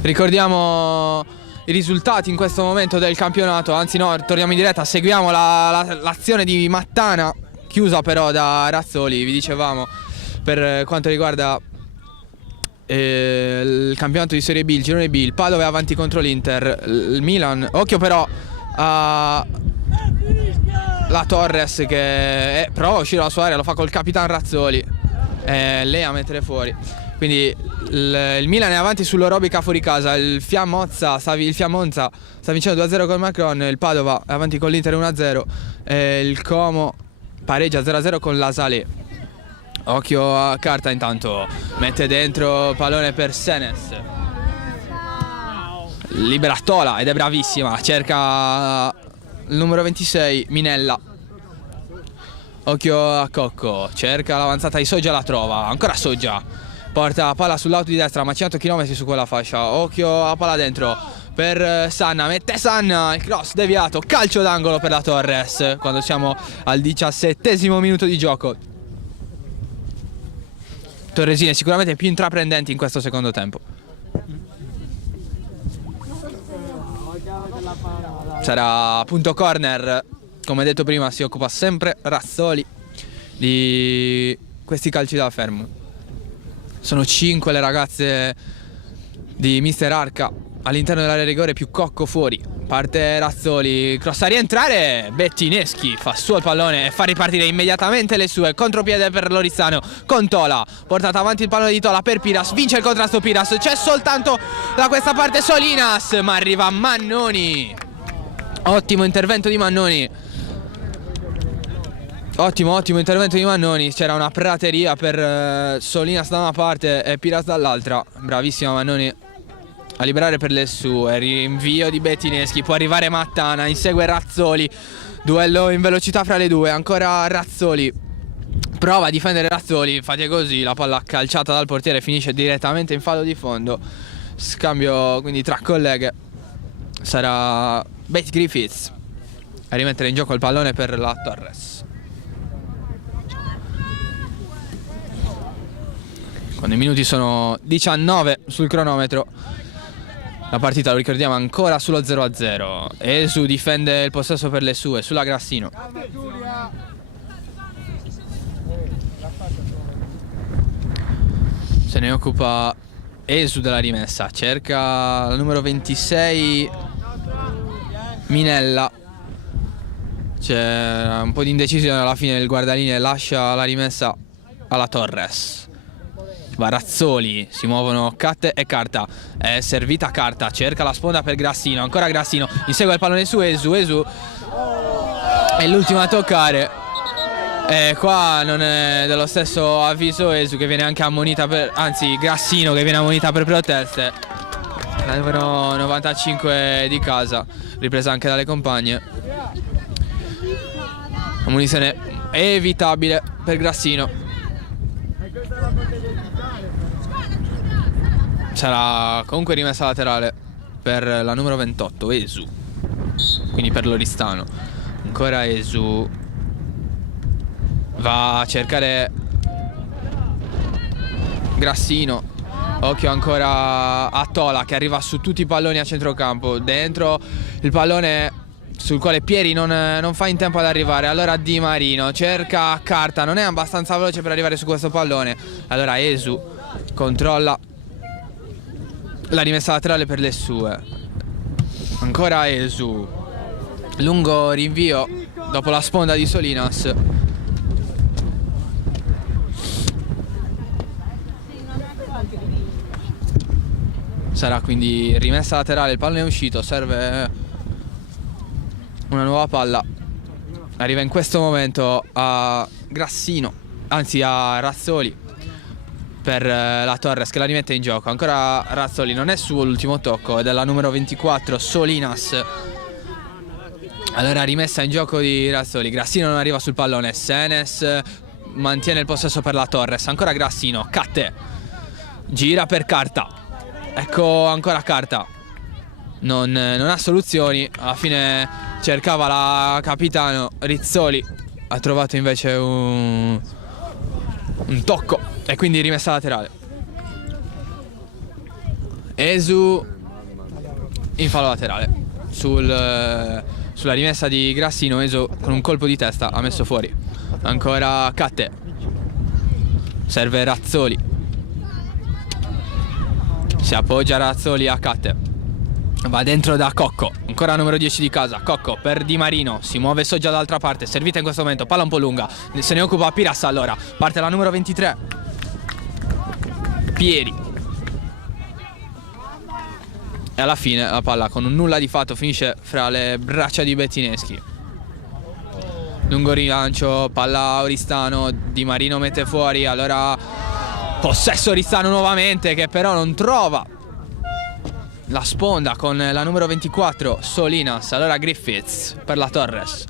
Ricordiamo i risultati in questo momento del campionato. Anzi no, torniamo in diretta, seguiamo l'azione di Mattana, chiusa però da Razzoli. Vi dicevamo, per quanto riguarda il campionato di Serie B, il girone B, il Padova è avanti contro l'Inter, il Milan, occhio però a la Torres che prova a uscire dalla sua area, lo fa col capitano Razzoli, lei a mettere fuori. Quindi il Milan è avanti sull'Orobica fuori casa, il Fiamonza sta vincendo 2-0 con Macron, il Padova è avanti con l'Inter 1-0, il Como pareggia 0-0 con la Salé. Occhio a Carta, intanto mette dentro pallone per Senes, libera Tola ed è bravissima, cerca il numero 26 Minella. Occhio a Cocco, cerca l'avanzata di Soggia, la trova, ancora Soggia, porta palla sull'auto di destra, ma 100 km su quella fascia. Occhio a palla dentro per Sanna, mette Sanna, il cross deviato, calcio d'angolo per la Torres quando siamo al 17° minuto di gioco. Torresine sicuramente più intraprendenti in questo secondo tempo. Sarà punto corner, come detto prima si occupa sempre Razzoli di questi calci da fermo. Sono 5 le ragazze di Mister Arca all'interno dell'area di rigore, più Cocco fuori. Parte Razzoli, cross a rientrare, Bettineschi fa suo il pallone e fa ripartire immediatamente le sue. Contropiede per Lorizzano con Tola, portata avanti il pallone di Tola per Piras, vince il contrasto Piras, c'è soltanto da questa parte Solinas, ma arriva Mannoni. Ottimo intervento di Mannoni. Ottimo intervento di Mannoni. C'era una prateria per Solinas da una parte e Piras dall'altra. Bravissima Mannoni a liberare per le sue. Rinvio di Bettineschi, può arrivare Mattana, insegue Razzoli, duello in velocità fra le due. Ancora Razzoli, prova a difendere Razzoli, fate così, la palla calciata dal portiere finisce direttamente in fallo di fondo. Scambio quindi tra colleghe. Sarà Beth Griffiths a rimettere in gioco il pallone per la Torres. Quando i minuti sono 19 sul cronometro, la partita, lo ricordiamo, ancora sullo 0-0. Esu difende il possesso per le sue, sulla Grassino. Se ne occupa Esu della rimessa, cerca la numero 26 Minella. C'è un po' di indecisione alla fine, il guardalinee lascia la rimessa alla Torres. Razzoli, si muovono Catte e Carta, è servita Carta, cerca la sponda per Grassino, ancora Grassino, insegue il pallone su Esu è l'ultima a toccare, e qua non è dello stesso avviso Esu che viene anche ammonita per, anzi Grassino che viene ammonita per proteste. La numero 95 di casa, ripresa anche dalle compagne. Ammonizione evitabile per Grassino. Sarà comunque rimessa laterale per la numero 28 Esu, quindi per Loristano. Ancora Esu va a cercare Grassino. Occhio ancora a Tola che arriva su tutti i palloni a centrocampo, dentro il pallone sul quale Pieri non fa in tempo ad arrivare. Allora Di Marino cerca Carta, non è abbastanza veloce per arrivare su questo pallone. Allora Esu controlla la rimessa laterale per le sue. Ancora Esu, lungo rinvio dopo la sponda di Solinas. Sarà quindi rimessa laterale, il pallone è uscito, serve una nuova palla. Arriva in questo momento a Grassino, anzi a Razzoli per la Torres che la rimette in gioco. Ancora Razzoli, non è suo l'ultimo tocco, è della numero 24 Solinas. Allora rimessa in gioco di Razzoli, Grassino non arriva sul pallone, Senes mantiene il possesso per la Torres. Ancora Grassino, Catte, gira per Carta, ecco ancora Carta, non ha soluzioni, alla fine cercava la capitano, Rizzoli ha trovato invece un tocco e quindi rimessa laterale. Esu in fallo laterale sulla rimessa di Grassino. Esu con un colpo di testa ha messo fuori. Ancora Catte, serve Razzoli, si appoggia Razzoli a Catte, va dentro da Cocco, ancora numero 10 di casa, Cocco per Di Marino, si muove Soggia dall'altra parte, servita in questo momento, palla un po' lunga, se ne occupa Piras. Allora parte la numero 23, Pieri, e alla fine la palla con un nulla di fatto finisce fra le braccia di Bettineschi. Lungo rilancio, palla Oristano, Di Marino mette fuori, allora possesso Oristano nuovamente, che però non trova la sponda con la numero 24 Solinas. Allora Griffiths per la Torres,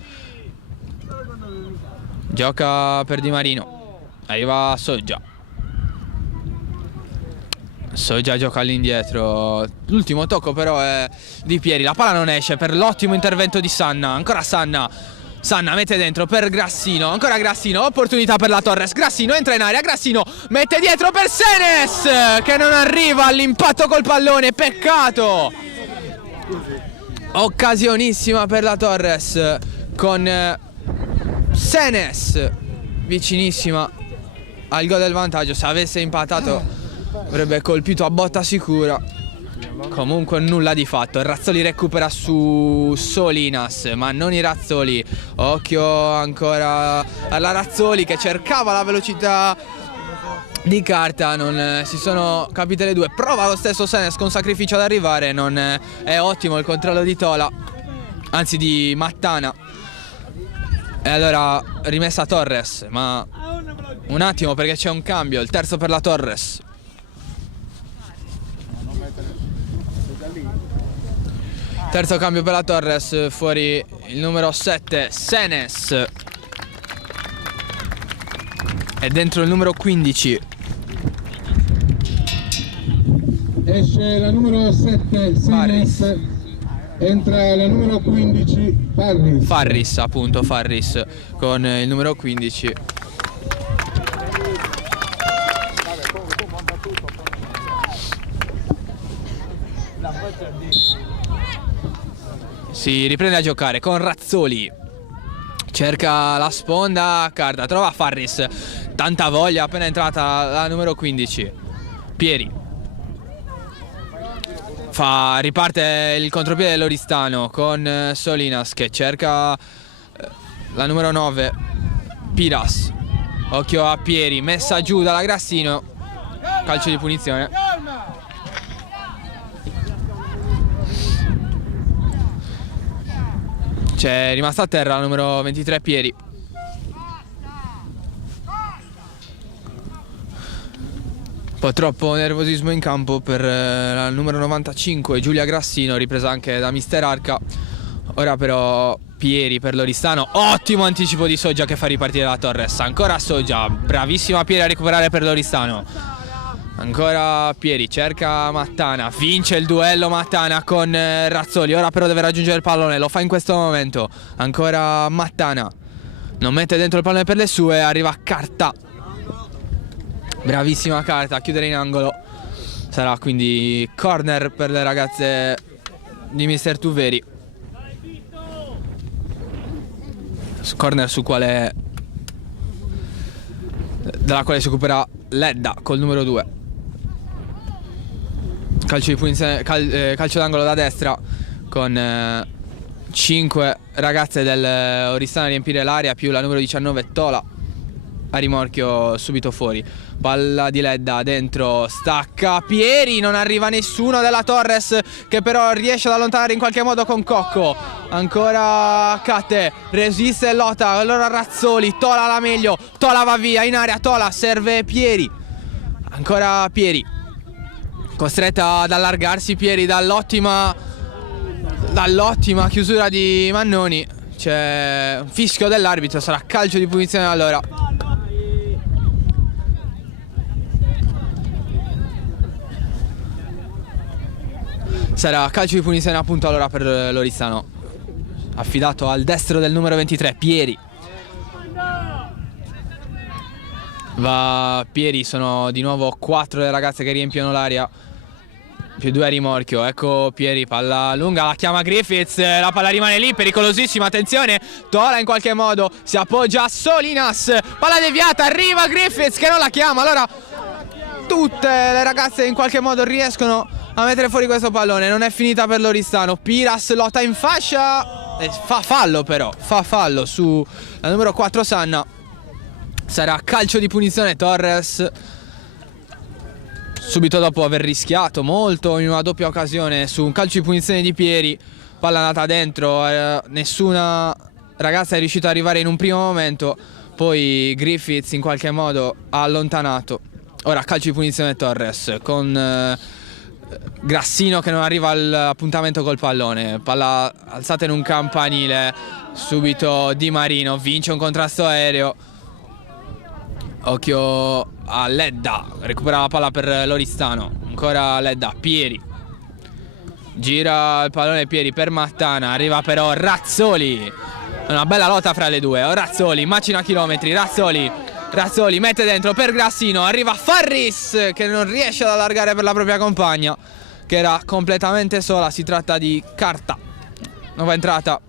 gioca per Di Marino, arriva Soggia, Soggia gioca all'indietro, l'ultimo tocco però è di Pieri, la palla non esce per l'ottimo intervento di Sanna. Ancora Sanna mette dentro per Grassino, ancora Grassino, opportunità per la Torres, Grassino entra in area, Grassino mette dietro per Senes che non arriva all'impatto col pallone, peccato. Occasionissima per la Torres con Senes vicinissima al gol del vantaggio, se avesse impattato avrebbe colpito a botta sicura. Comunque nulla di fatto. Razzoli recupera su Solinas, ma non i Razzoli. Occhio ancora alla Razzoli che cercava la velocità di Carta. Non si sono capite le due. Prova lo stesso Senes con sacrificio ad arrivare. Non è ottimo il controllo di Tola, anzi di Mattana. E allora rimessa Torres, ma un attimo perché c'è un cambio. Il terzo per la Torres. Terzo cambio per la Torres, fuori il numero 7 Senes e dentro il numero 15 esce la numero 7 Senes, entra la numero 15 Farris, appunto Farris con il numero 15. Si riprende a giocare con Razzoli, cerca la sponda, Carta, trova Farris, tanta voglia, appena entrata la numero 15 Pieri, riparte il contropiede dell'Oristano con Solinas che cerca la numero 9 Piras. Occhio a Pieri, messa giù dalla Grassino, calcio di punizione. C'è rimasta a terra la numero 23 Pieri. Un po' troppo nervosismo in campo per la numero 95 Giulia Grassino, ripresa anche da Mister Arca. Ora però Pieri per l'Oristano, ottimo anticipo di Soggia che fa ripartire la Torres. Ancora Soggia, bravissima Pieri a recuperare per l'Oristano. Ancora Pieri, cerca Mattana, vince il duello Mattana con Razzoli, ora però deve raggiungere il pallone, lo fa in questo momento. Ancora Mattana, non mette dentro il pallone per le sue, arriva Carta. Bravissima Carta a chiudere in angolo. Sarà quindi corner per le ragazze di Mister Tuveri. Corner dalla quale si occuperà Ledda col numero 2. Calcio di punizione, calcio d'angolo da destra con 5 ragazze del Oristano a riempire l'area più la numero 19 Tola a rimorchio subito fuori. Palla di Ledda dentro, stacca Pieri, non arriva nessuno della Torres che però riesce ad allontanare in qualche modo con Cocco. Ancora Catte, resiste e lotta, allora Razzoli, Tola la meglio, Tola va via in area, Tola serve Pieri. Ancora Pieri, costretta ad allargarsi Pieri dall'ottima chiusura di Mannoni. C'è un fischio dell'arbitro, sarà calcio di punizione allora. Sarà calcio di punizione appunto allora per l'Oristano, affidato al destro del numero 23, Pieri. Va Pieri, sono di nuovo 4 le ragazze che riempiono l'area, più 2 a rimorchio. Ecco Pieri, palla lunga, la chiama Griffiths, la palla rimane lì, pericolosissima, attenzione, Tola in qualche modo si appoggia a Solinas, palla deviata, arriva Griffiths che non la chiama, allora tutte le ragazze in qualche modo riescono a mettere fuori questo pallone. Non è finita per l'Oristano, Piras lotta in fascia, fa fallo però, fa fallo su la numero 4 Sanna. Sarà calcio di punizione Torres, subito dopo aver rischiato molto in una doppia occasione su un calcio di punizione di Pieri. Palla andata dentro, nessuna ragazza è riuscita ad arrivare in un primo momento, poi Griffiths in qualche modo ha allontanato. Ora calcio di punizione Torres con Grassino che non arriva all'appuntamento col pallone, palla alzata in un campanile, subito Di Marino vince un contrasto aereo. Occhio a Ledda, recupera la palla per l'Oristano, ancora Ledda, Pieri, gira il pallone Pieri per Mattana, arriva però Razzoli, una bella lotta fra le due. Razzoli macina chilometri, Razzoli mette dentro per Grassino, arriva Farris che non riesce ad allargare per la propria compagna che era completamente sola. Si tratta di Carta, nuova entrata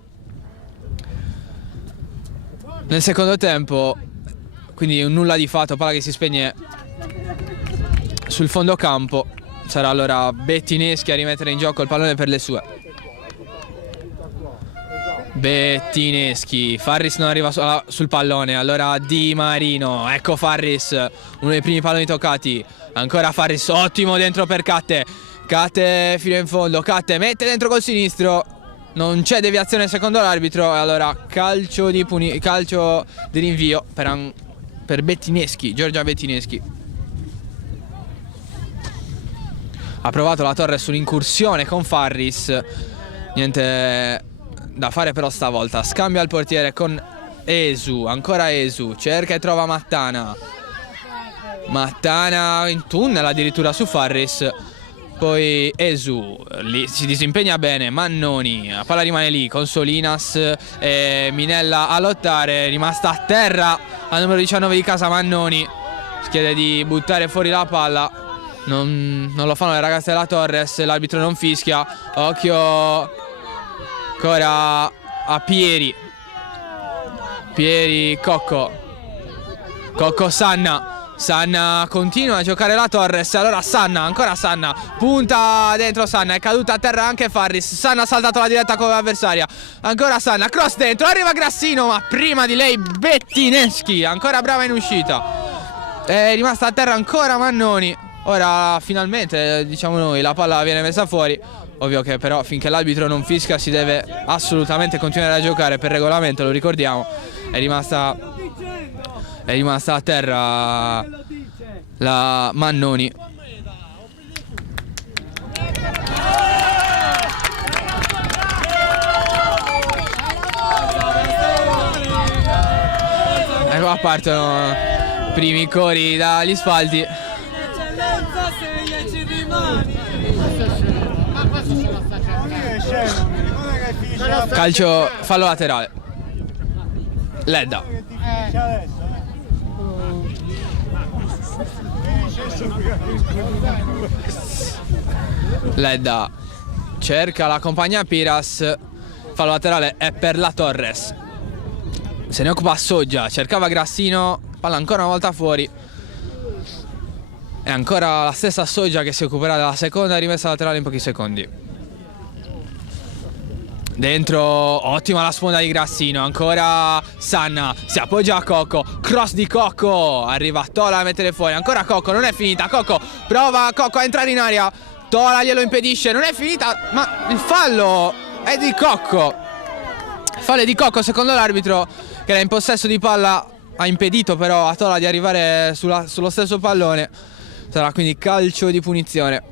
nel secondo tempo, quindi un nulla di fatto, palla che si spegne sul fondo campo. Sarà allora Bettineschi a rimettere in gioco il pallone per le sue. Bettineschi, Farris non arriva sul pallone, allora Di Marino, ecco Farris, uno dei primi palloni toccati, ancora Farris, ottimo dentro per Catte, Catte fino in fondo, Catte mette dentro col sinistro, non c'è deviazione secondo l'arbitro, e allora calcio di rinvio per Bettineschi, Giorgia Bettineschi. Ha provato la Torre sull'incursione con Farris, niente da fare però stavolta. Scambia il portiere con Esu, ancora Esu, cerca e trova Mattana in tunnel addirittura su Farris, poi Esu lì si disimpegna bene, Mannoni, la palla rimane lì con Solinas e Minella a lottare, rimasta a terra al numero 19 di casa Mannoni, si chiede di buttare fuori la palla, non lo fanno le ragazze della Torres, l'arbitro non fischia. Occhio ancora a Pieri, Cocco Sanna continua a giocare la Torres, allora ancora Sanna, punta dentro Sanna, è caduta a terra anche Farris, Sanna ha saltato la diretta con l'avversaria, ancora Sanna, cross dentro, arriva Grassino, ma prima di lei Bettineschi, ancora brava in uscita, è rimasta a terra ancora Mannoni. Ora finalmente, diciamo noi, la palla viene messa fuori. Ovvio che però finché l'arbitro non fischia si deve assolutamente continuare a giocare per regolamento, lo ricordiamo. È rimasta a terra la Mannoni. E qua partono i primi cori dagli spalti. Calcio, fallo laterale. Ledda. Ledda cerca la compagna Piras. Fallo laterale è per la Torres. Se ne occupa Soggia, cercava Grassino, palla ancora una volta fuori. È ancora la stessa Soggia che si occuperà della seconda rimessa laterale in pochi secondi. Dentro, ottima la sponda di Grassino, ancora Sanna, si appoggia a Cocco, cross di Cocco, arriva Tola a mettere fuori, ancora Cocco, non è finita, Cocco prova Cocco a entrare in aria, Tola glielo impedisce, non è finita, ma il fallo è di Cocco. Fallo di Cocco secondo l'arbitro, che era in possesso di palla, ha impedito però a Tola di arrivare sullo stesso pallone. Sarà quindi calcio di punizione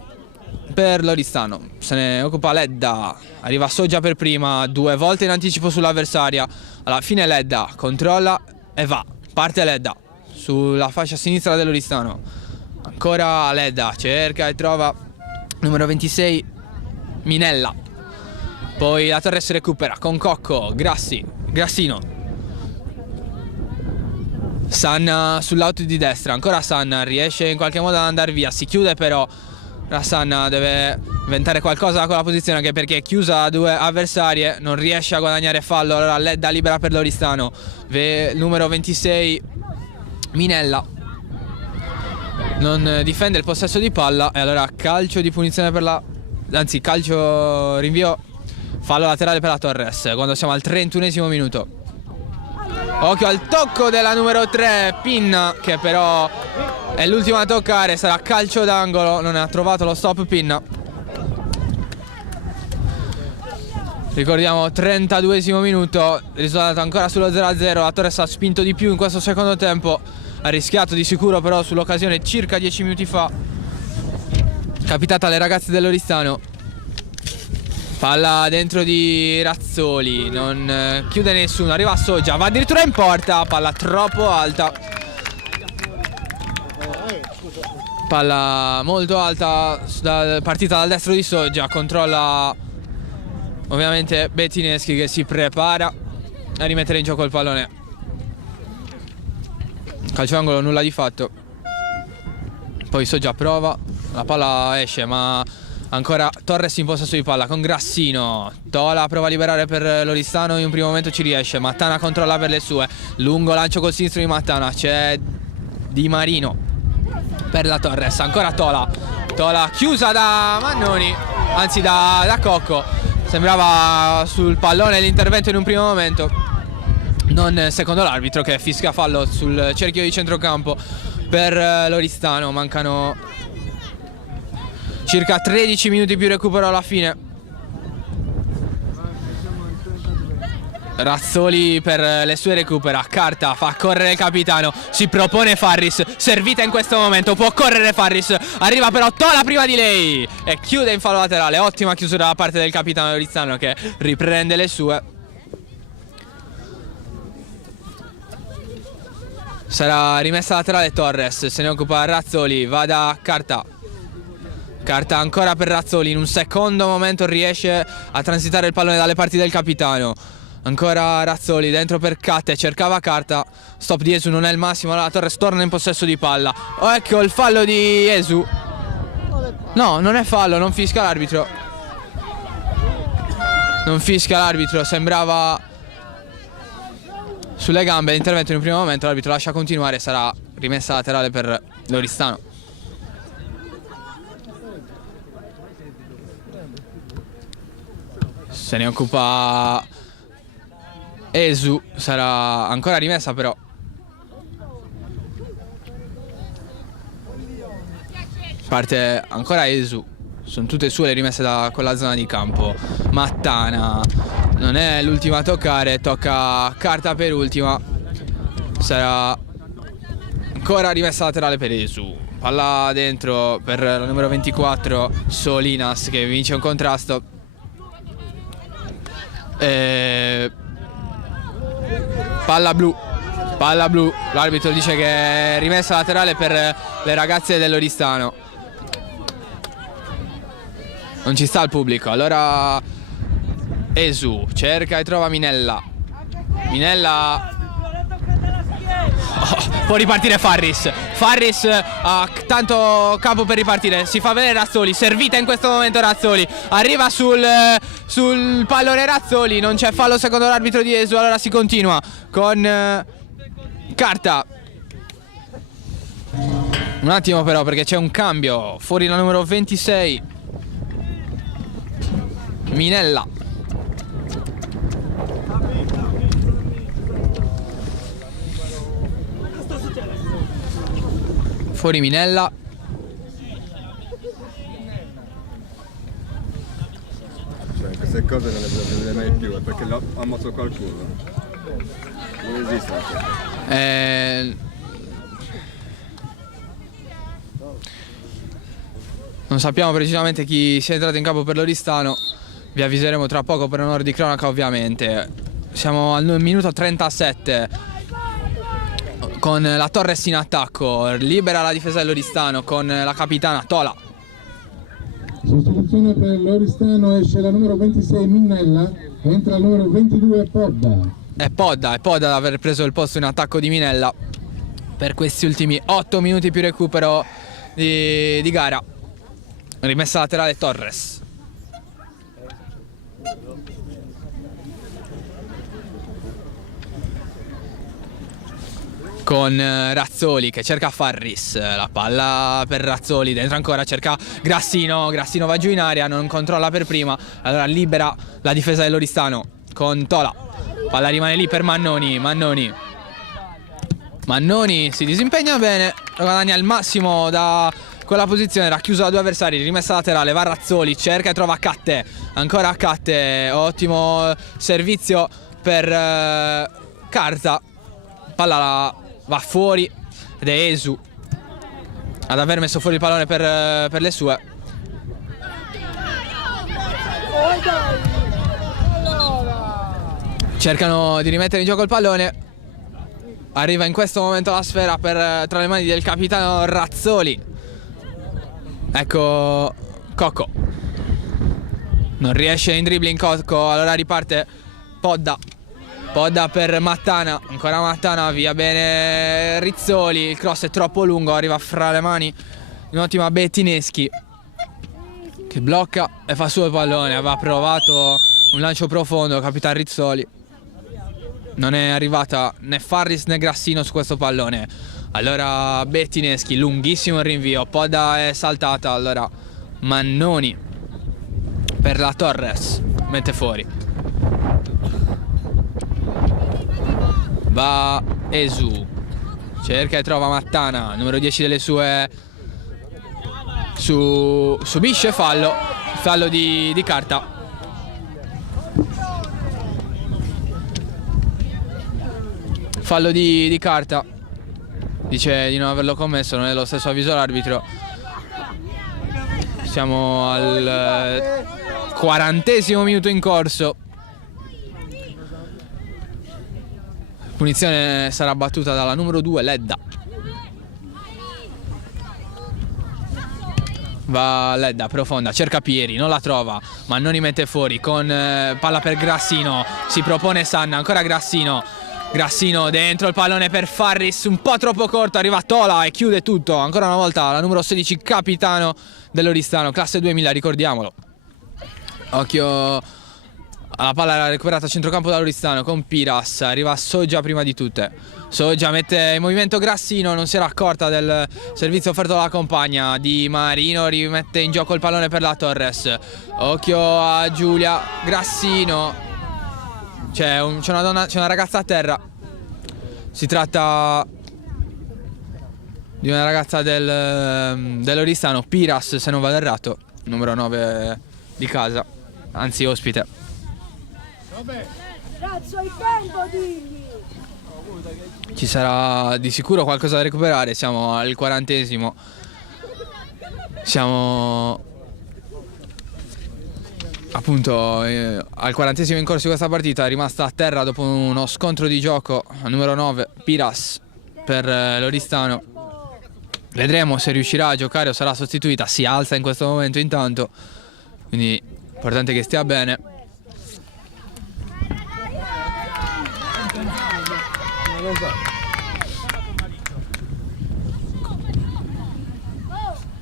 per l'Oristano. Se ne occupa Ledda, arriva Soggia per prima, 2 volte in anticipo sull'avversaria, alla fine Ledda controlla e va, parte Ledda sulla fascia sinistra dell'Oristano, ancora Ledda, cerca e trova numero 26 Minella. Poi la Torres recupera con Cocco, Grassino. Sanna sull'auto di destra, ancora Sanna, riesce in qualche modo ad andare via, si chiude però. La Sanna deve inventare qualcosa da quella posizione, anche perché è chiusa a 2 avversarie, non riesce a guadagnare fallo. Allora Ledda libera per l'Oristano, numero 26 Minella non difende il possesso di palla e allora calcio di punizione calcio rinvio, fallo laterale per la Torres quando siamo al 31esimo minuto. Occhio al tocco della numero 3 Pinna, che però è l'ultima a toccare, sarà calcio d'angolo, non ha trovato lo stop Pinna. Ricordiamo 32esimo minuto, risultato ancora sullo 0-0, la Torres ha spinto di più in questo secondo tempo, ha rischiato di sicuro però sull'occasione circa 10 minuti fa, capitata alle ragazze dell'Oristano. Palla dentro di Razzoli, non chiude nessuno, arriva a Soggia, va addirittura in porta, palla troppo alta. Palla molto alta, partita dal destro di Soggia, controlla ovviamente Bettineschi che si prepara a rimettere in gioco il pallone. Calcio angolo, nulla di fatto. Poi Soggia prova, la palla esce ma ancora Torres in possesso di palla con Grassino. Tola prova a liberare per l'Oristano, in un primo momento ci riesce, Mattana controlla per le sue, lungo lancio col sinistro di Mattana, c'è Di Marino per la Torres, ancora Tola chiusa da Mannoni, anzi da Cocco. Sembrava sul pallone l'intervento in un primo momento, non secondo l'arbitro che fischia fallo sul cerchio di centrocampo per l'Oristano. Mancano circa 13 minuti più recupero alla fine. Razzoli per le sue recupera, Carta fa correre il capitano, si propone Farris, servita in questo momento, può correre Farris, arriva però Tola prima di lei e chiude in fallo laterale. Ottima chiusura da parte del capitano Orizzano che riprende le sue. Sarà rimessa laterale Torres, se ne occupa Razzoli, va da Carta ancora per Razzoli, in un secondo momento riesce a transitare il pallone dalle parti del capitano. Ancora Razzoli dentro per Catte, cercava Carta, stop di Esu non è il massimo, allora Torres torna in possesso di palla. Oh, ecco il fallo di Esu. No, non è fallo, non fischia l'arbitro. Non fischia l'arbitro, sembrava sulle gambe l'intervento in un primo momento, l'arbitro lascia continuare, sarà rimessa laterale per l'Oristano. Se ne occupa Esu, sarà ancora rimessa però. Parte ancora Esu, sono tutte sue le rimesse da quella zona di campo. Mattana non è l'ultima a toccare, tocca Carta per ultima. Sarà ancora rimessa laterale per Esu. Palla dentro per la numero 24 Solinas che vince un contrasto. Palla blu, l'arbitro dice che è rimessa laterale per le ragazze dell'Oristano. Non ci sta il pubblico, allora Esu cerca e trova Minella. Può ripartire Farris ha tanto capo per ripartire, si fa vedere Razzoli, servita in questo momento Razzoli, arriva sul pallone Razzoli, non c'è fallo secondo l'arbitro di Esu, allora si continua con Carta. Un attimo però perché c'è un cambio, fuori la numero 26 Minella. Fuori Minella. Cioè, queste cose non le vedrete mai più, è perché l'ho ammazzato qualcuno. Non esiste. Non sappiamo precisamente chi sia entrato in campo per l'Oristano. Vi avviseremo tra poco per onore di cronaca ovviamente. Siamo al minuto 37 con la Torres in attacco, libera la difesa dell'Oristano con la capitana Tola. Sostituzione sostituzione per l'Oristano esce la numero 26 Minnella, entra la numero 22 Podda. È Podda ad aver preso il posto in attacco di Minella per questi ultimi 8 minuti più recupero di gara. Rimessa laterale Torres. Con Razzoli che cerca Farris, la palla per Razzoli, dentro ancora cerca Grassino va giù in area, non controlla per prima, allora libera la difesa dell'Oristano con Tola, palla rimane lì per Mannoni si disimpegna bene, guadagna il massimo da quella posizione, racchiuso da 2 avversari, rimessa laterale, va Razzoli, cerca e trova Catte, ancora Catte, ottimo servizio per Carta, palla va fuori ed è Esu ad aver messo fuori il pallone per le sue. Cercano di rimettere in gioco il pallone, arriva in questo momento la sfera tra le mani del capitano Razzoli. Ecco Cocco, non riesce in dribbling Cocco, allora riparte Podda per Mattana, ancora Mattana, via bene Rizzoli, il cross è troppo lungo, arriva fra le mani in ottima Bettineschi che blocca e fa suo il pallone. Aveva provato un lancio profondo capitano Rizzoli, non è arrivata né Farris né Grassino su questo pallone, allora Bettineschi, lunghissimo il rinvio, Podda è saltata, allora Mannoni per la Torres, mette fuori. Va Esu, cerca e trova Mattana, numero 10 delle sue, subisce fallo di Carta. Fallo di Carta, dice di non averlo commesso, non è lo stesso avviso l'arbitro. Siamo al 40° minuto in corso. Punizione sarà battuta dalla numero 2 Ledda. Va Ledda profonda, cerca Pieri, non la trova, ma non li mette fuori con palla per Grassino, si propone Sanna, ancora Grassino dentro il pallone per Farris, un po' troppo corto, arriva Tola e chiude tutto, ancora una volta la numero 16 capitano dell'Oristano, classe 2000, ricordiamolo. Occhio alla palla recuperata a centrocampo dall'Oristano con Piras, arriva Soggia prima di tutte, Soggia mette in movimento Grassino, non si era accorta del servizio offerto dalla compagna, Di Marino rimette in gioco il pallone per la Torres, occhio a Giulia, Grassino, c'è una ragazza a terra, si tratta di una ragazza dell'Oristano, Piras se non vado errato, numero 9 di casa, anzi ospite. Ci sarà di sicuro qualcosa da recuperare, siamo al 40°, siamo appunto al 40° in corso di questa partita, è rimasta a terra dopo uno scontro di gioco al numero 9 Piras per l'Oristano. Vedremo se riuscirà a giocare o sarà sostituita, si alza in questo momento intanto, quindi importante che stia bene.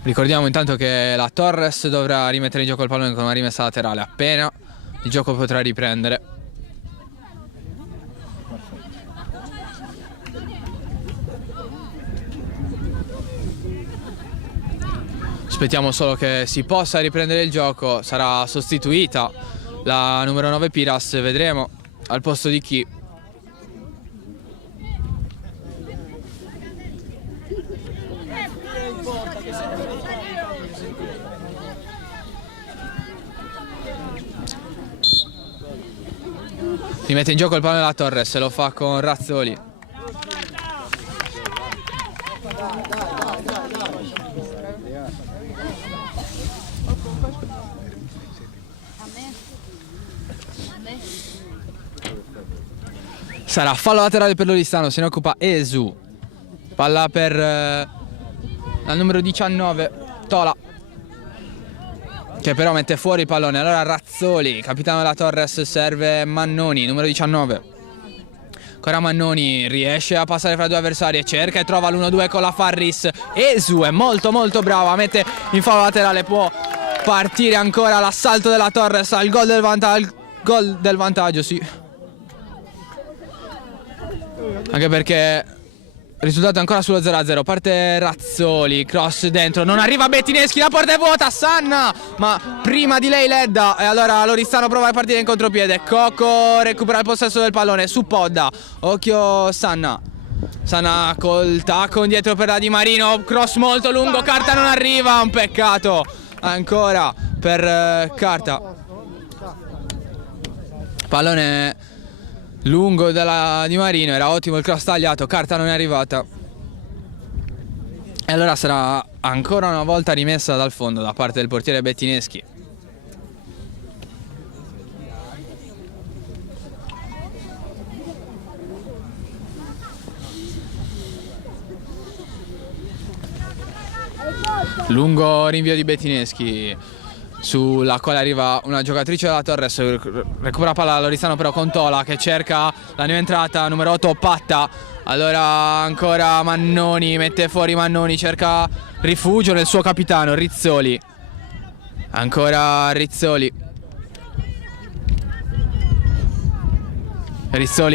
Ricordiamo intanto che la Torres dovrà rimettere in gioco il pallone con una rimessa laterale appena il gioco potrà riprendere. Aspettiamo solo che si possa riprendere il gioco, sarà sostituita la numero 9 Piras, vedremo al posto di chi. Rimette in gioco il pallone della Torres, lo fa con Razzoli. Sarà fallo laterale per l'Oristano, se ne occupa Esu. Palla per la numero 19, Tola. che però mette fuori il pallone. Allora Razzoli, capitano della Torres, serve Mannoni, numero 19. Ancora Mannoni, riesce a passare fra due avversari, cerca e trova l'1-2 con la Farris. Esu è molto brava, mette in fallo laterale, può partire ancora l'assalto della Torres al gol del vantaggio, sì. Anche perché il risultato è ancora sullo 0-0. Parte Razzoli, cross dentro, non arriva Bettineschi, la porta è vuota, Sanna, ma prima di lei Ledda. E allora Loristano prova a partire in contropiede. Cocco recupera il possesso del pallone su Podda. Occhio Sanna col tacco indietro per la Di Marino, cross molto lungo, Carta non arriva, un peccato ancora per Carta. Pallone lungo della Di Marino, era ottimo il cross tagliato, Carta non è arrivata. E allora sarà ancora una volta rimessa dal fondo da parte del portiere Bettineschi. Lungo rinvio di Bettineschi, sulla quale arriva una giocatrice della Torres, recupera palla Loristano però con Tola che cerca la nuova entrata, numero 8 Patta. Allora ancora Mannoni, mette fuori Mannoni, cerca rifugio nel suo capitano Rizzoli. Ancora Rizzoli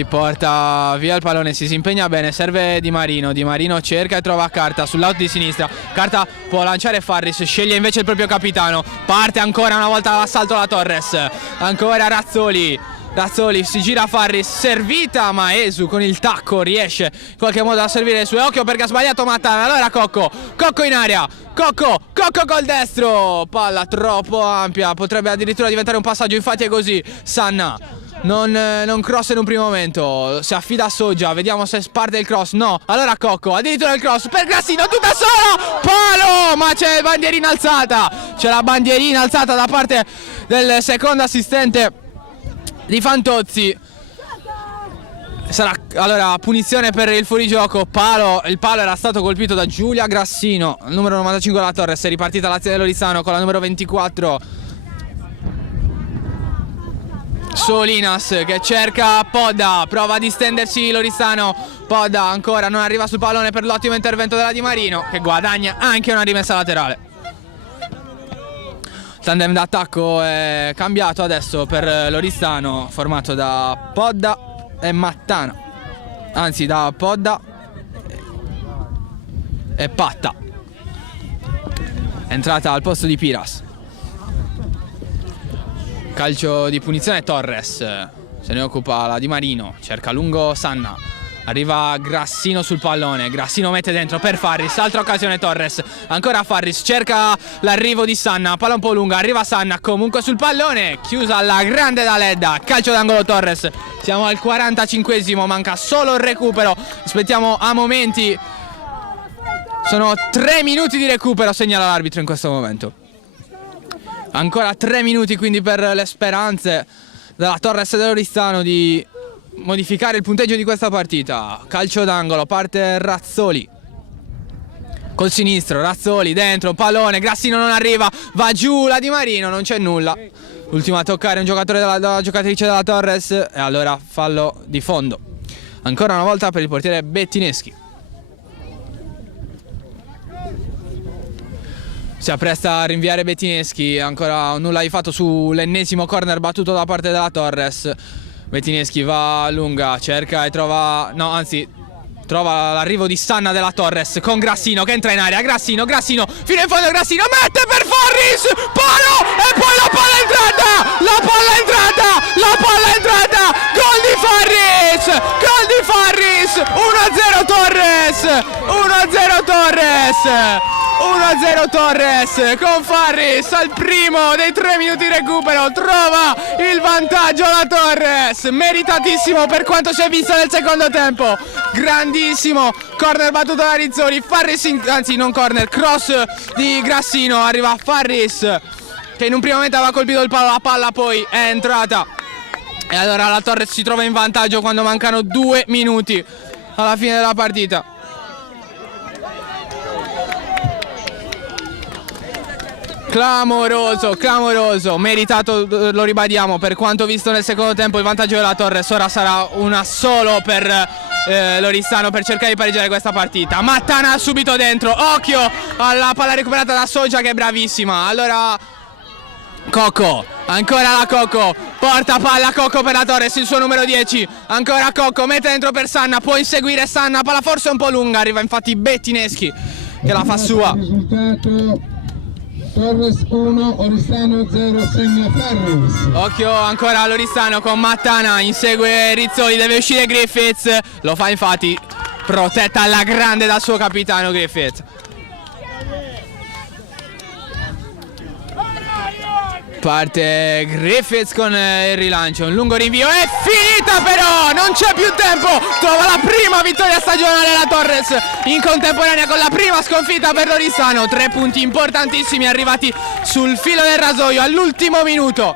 porta via il pallone, si impegna bene, serve Di Marino. Di Marino cerca e trova Carta sull'out di sinistra. Carta può lanciare Farris, sceglie invece il proprio capitano. Parte ancora una volta l'assalto alla Torres. Ancora Razzoli si gira Farris, servita ma Esu con il tacco riesce in qualche modo a servire le sue. Occhio perché ha sbagliato Mattana. Allora Cocco in area, Cocco col destro, palla troppo ampia, potrebbe addirittura diventare un passaggio, infatti è così. Sanna non cross in un primo momento, si affida a Soggia, vediamo se parte il cross. No, allora Cocco, addirittura il cross per Grassino, tutta sola, palo, ma c'è la bandierina alzata, da parte del secondo assistente di Fantozzi. Sarà allora punizione per il fuorigioco, il palo era stato colpito da Giulia Grassino, il numero 95 della Torres. È ripartita l'azione dell'Oristano con la numero 24 Solinas che cerca Podda, prova a distendersi Loristano. Podda ancora non arriva sul pallone per l'ottimo intervento della Di Marino, che guadagna anche una rimessa laterale. Tandem d'attacco è cambiato adesso per Loristano, formato da Podda e Mattana, anzi da Podda e Patta, entrata al posto di Piras. Calcio di punizione, Torres se ne occupa la Di Marino, cerca lungo Sanna, arriva Grassino sul pallone, Grassino mette dentro per Farris, altra occasione Torres, ancora Farris, cerca l'arrivo di Sanna, palla un po' lunga, arriva Sanna comunque sul pallone, chiusa alla grande da Ledda, calcio d'angolo Torres. Siamo al 45esimo, manca solo il recupero, aspettiamo a momenti, sono 3 minuti di recupero, segnala l'arbitro in questo momento. Ancora 3 minuti quindi per le speranze della Torres e dell'Oristano di modificare il punteggio di questa partita. Calcio d'angolo, parte Razzoli col sinistro, Razzoli dentro, pallone, Grassino non arriva, va giù la Di Marino, non c'è nulla. Ultima a toccare un giocatore della giocatrice della Torres e allora fallo di fondo. Ancora una volta per il portiere Bettineschi. Si appresta a rinviare Bettineschi, ancora nulla di fatto sull'ennesimo corner battuto da parte della Torres. Bettineschi va lunga, cerca e trova, no anzi trova l'arrivo di Sanna della Torres con Grassino che entra in area, Grassino fino in fondo, Grassino mette per Farris, palo e poi la palla è entrata, gol di Farris, 1-0 Torres con Farris al primo dei 3 minuti di recupero, trova il vantaggio la Torres, meritatissimo per quanto si è visto nel secondo tempo. Grandissimo corner battuto da Rizzoli, Farris anzi non corner, cross di Grassino, arriva Farris che in un primo momento aveva colpito il palo, la palla poi è entrata e allora la Torres si trova in vantaggio quando mancano 2 minuti alla fine della partita. Clamoroso, meritato, lo ribadiamo. Per quanto visto nel secondo tempo, il vantaggio della Torres ora sarà una solo per l'Oristano per cercare di pareggiare questa partita. Mattana subito dentro, occhio alla palla recuperata da Soja che è bravissima. Allora Cocco, ancora la Cocco, porta palla Cocco per la Torres, il suo numero 10, ancora Cocco, mette dentro per Sanna, può inseguire Sanna, palla forse un po' lunga, arriva infatti Bettineschi che la fa sua. Risultato Torres 1, Oristano 0, segna Farris. Occhio ancora all'Oristano con Mattana, insegue Rizzoli, deve uscire Griffiths, lo fa infatti, protetta alla grande dal suo capitano Griffiths. Parte Griffiths con il rilancio, un lungo rinvio, è finita però, non c'è più tempo, trova la prima vittoria stagionale la Torres, in contemporanea con la prima sconfitta per l'Oristano, 3 punti importantissimi arrivati sul filo del rasoio all'ultimo minuto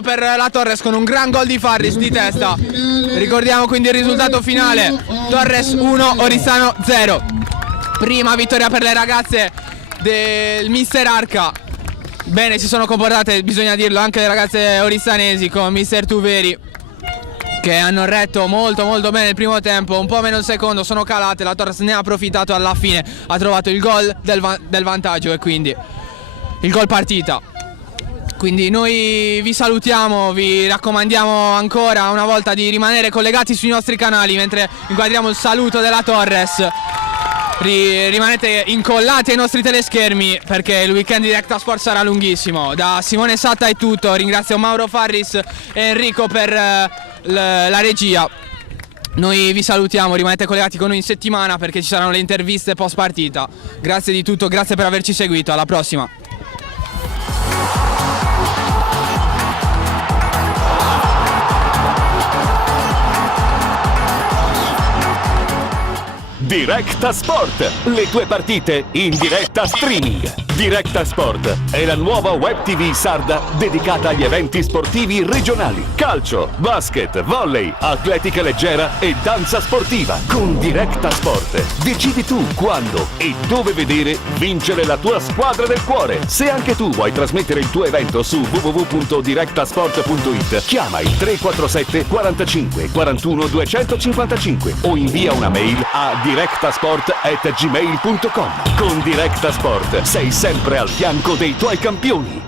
per la Torres con un gran gol di Farris di testa. Ricordiamo quindi il risultato finale, Torres 1, Oristano 0, prima vittoria per le ragazze del Mister Arca. Bene, si sono comportate, bisogna dirlo, anche le ragazze oristanesi con Mister Tuveri che hanno retto molto bene il primo tempo, un po' meno il secondo, sono calate, la Torres ne ha approfittato alla fine, ha trovato il gol del vantaggio e quindi il gol partita. Quindi noi vi salutiamo, vi raccomandiamo ancora una volta di rimanere collegati sui nostri canali mentre inquadriamo il saluto della Torres. Rimanete incollati ai nostri teleschermi perché il weekend di Directa Sport sarà lunghissimo. Da Simone Satta è tutto, ringrazio Mauro Farris e Enrico per la regia. Noi vi salutiamo, rimanete collegati con noi in settimana perché ci saranno le interviste post partita. Grazie di tutto, grazie per averci seguito, alla prossima. Directa Sport, le tue partite in diretta streaming. Directa Sport è la nuova web TV sarda dedicata agli eventi sportivi regionali. Calcio, basket, volley, atletica leggera e danza sportiva. Con Directa Sport decidi tu quando e dove vedere vincere la tua squadra del cuore. Se anche tu vuoi trasmettere il tuo evento su www.directasport.it, chiama il 347 45 41 255 o invia una mail a directasport@gmail.com. Con Directa Sport sei sempre al fianco dei tuoi campioni.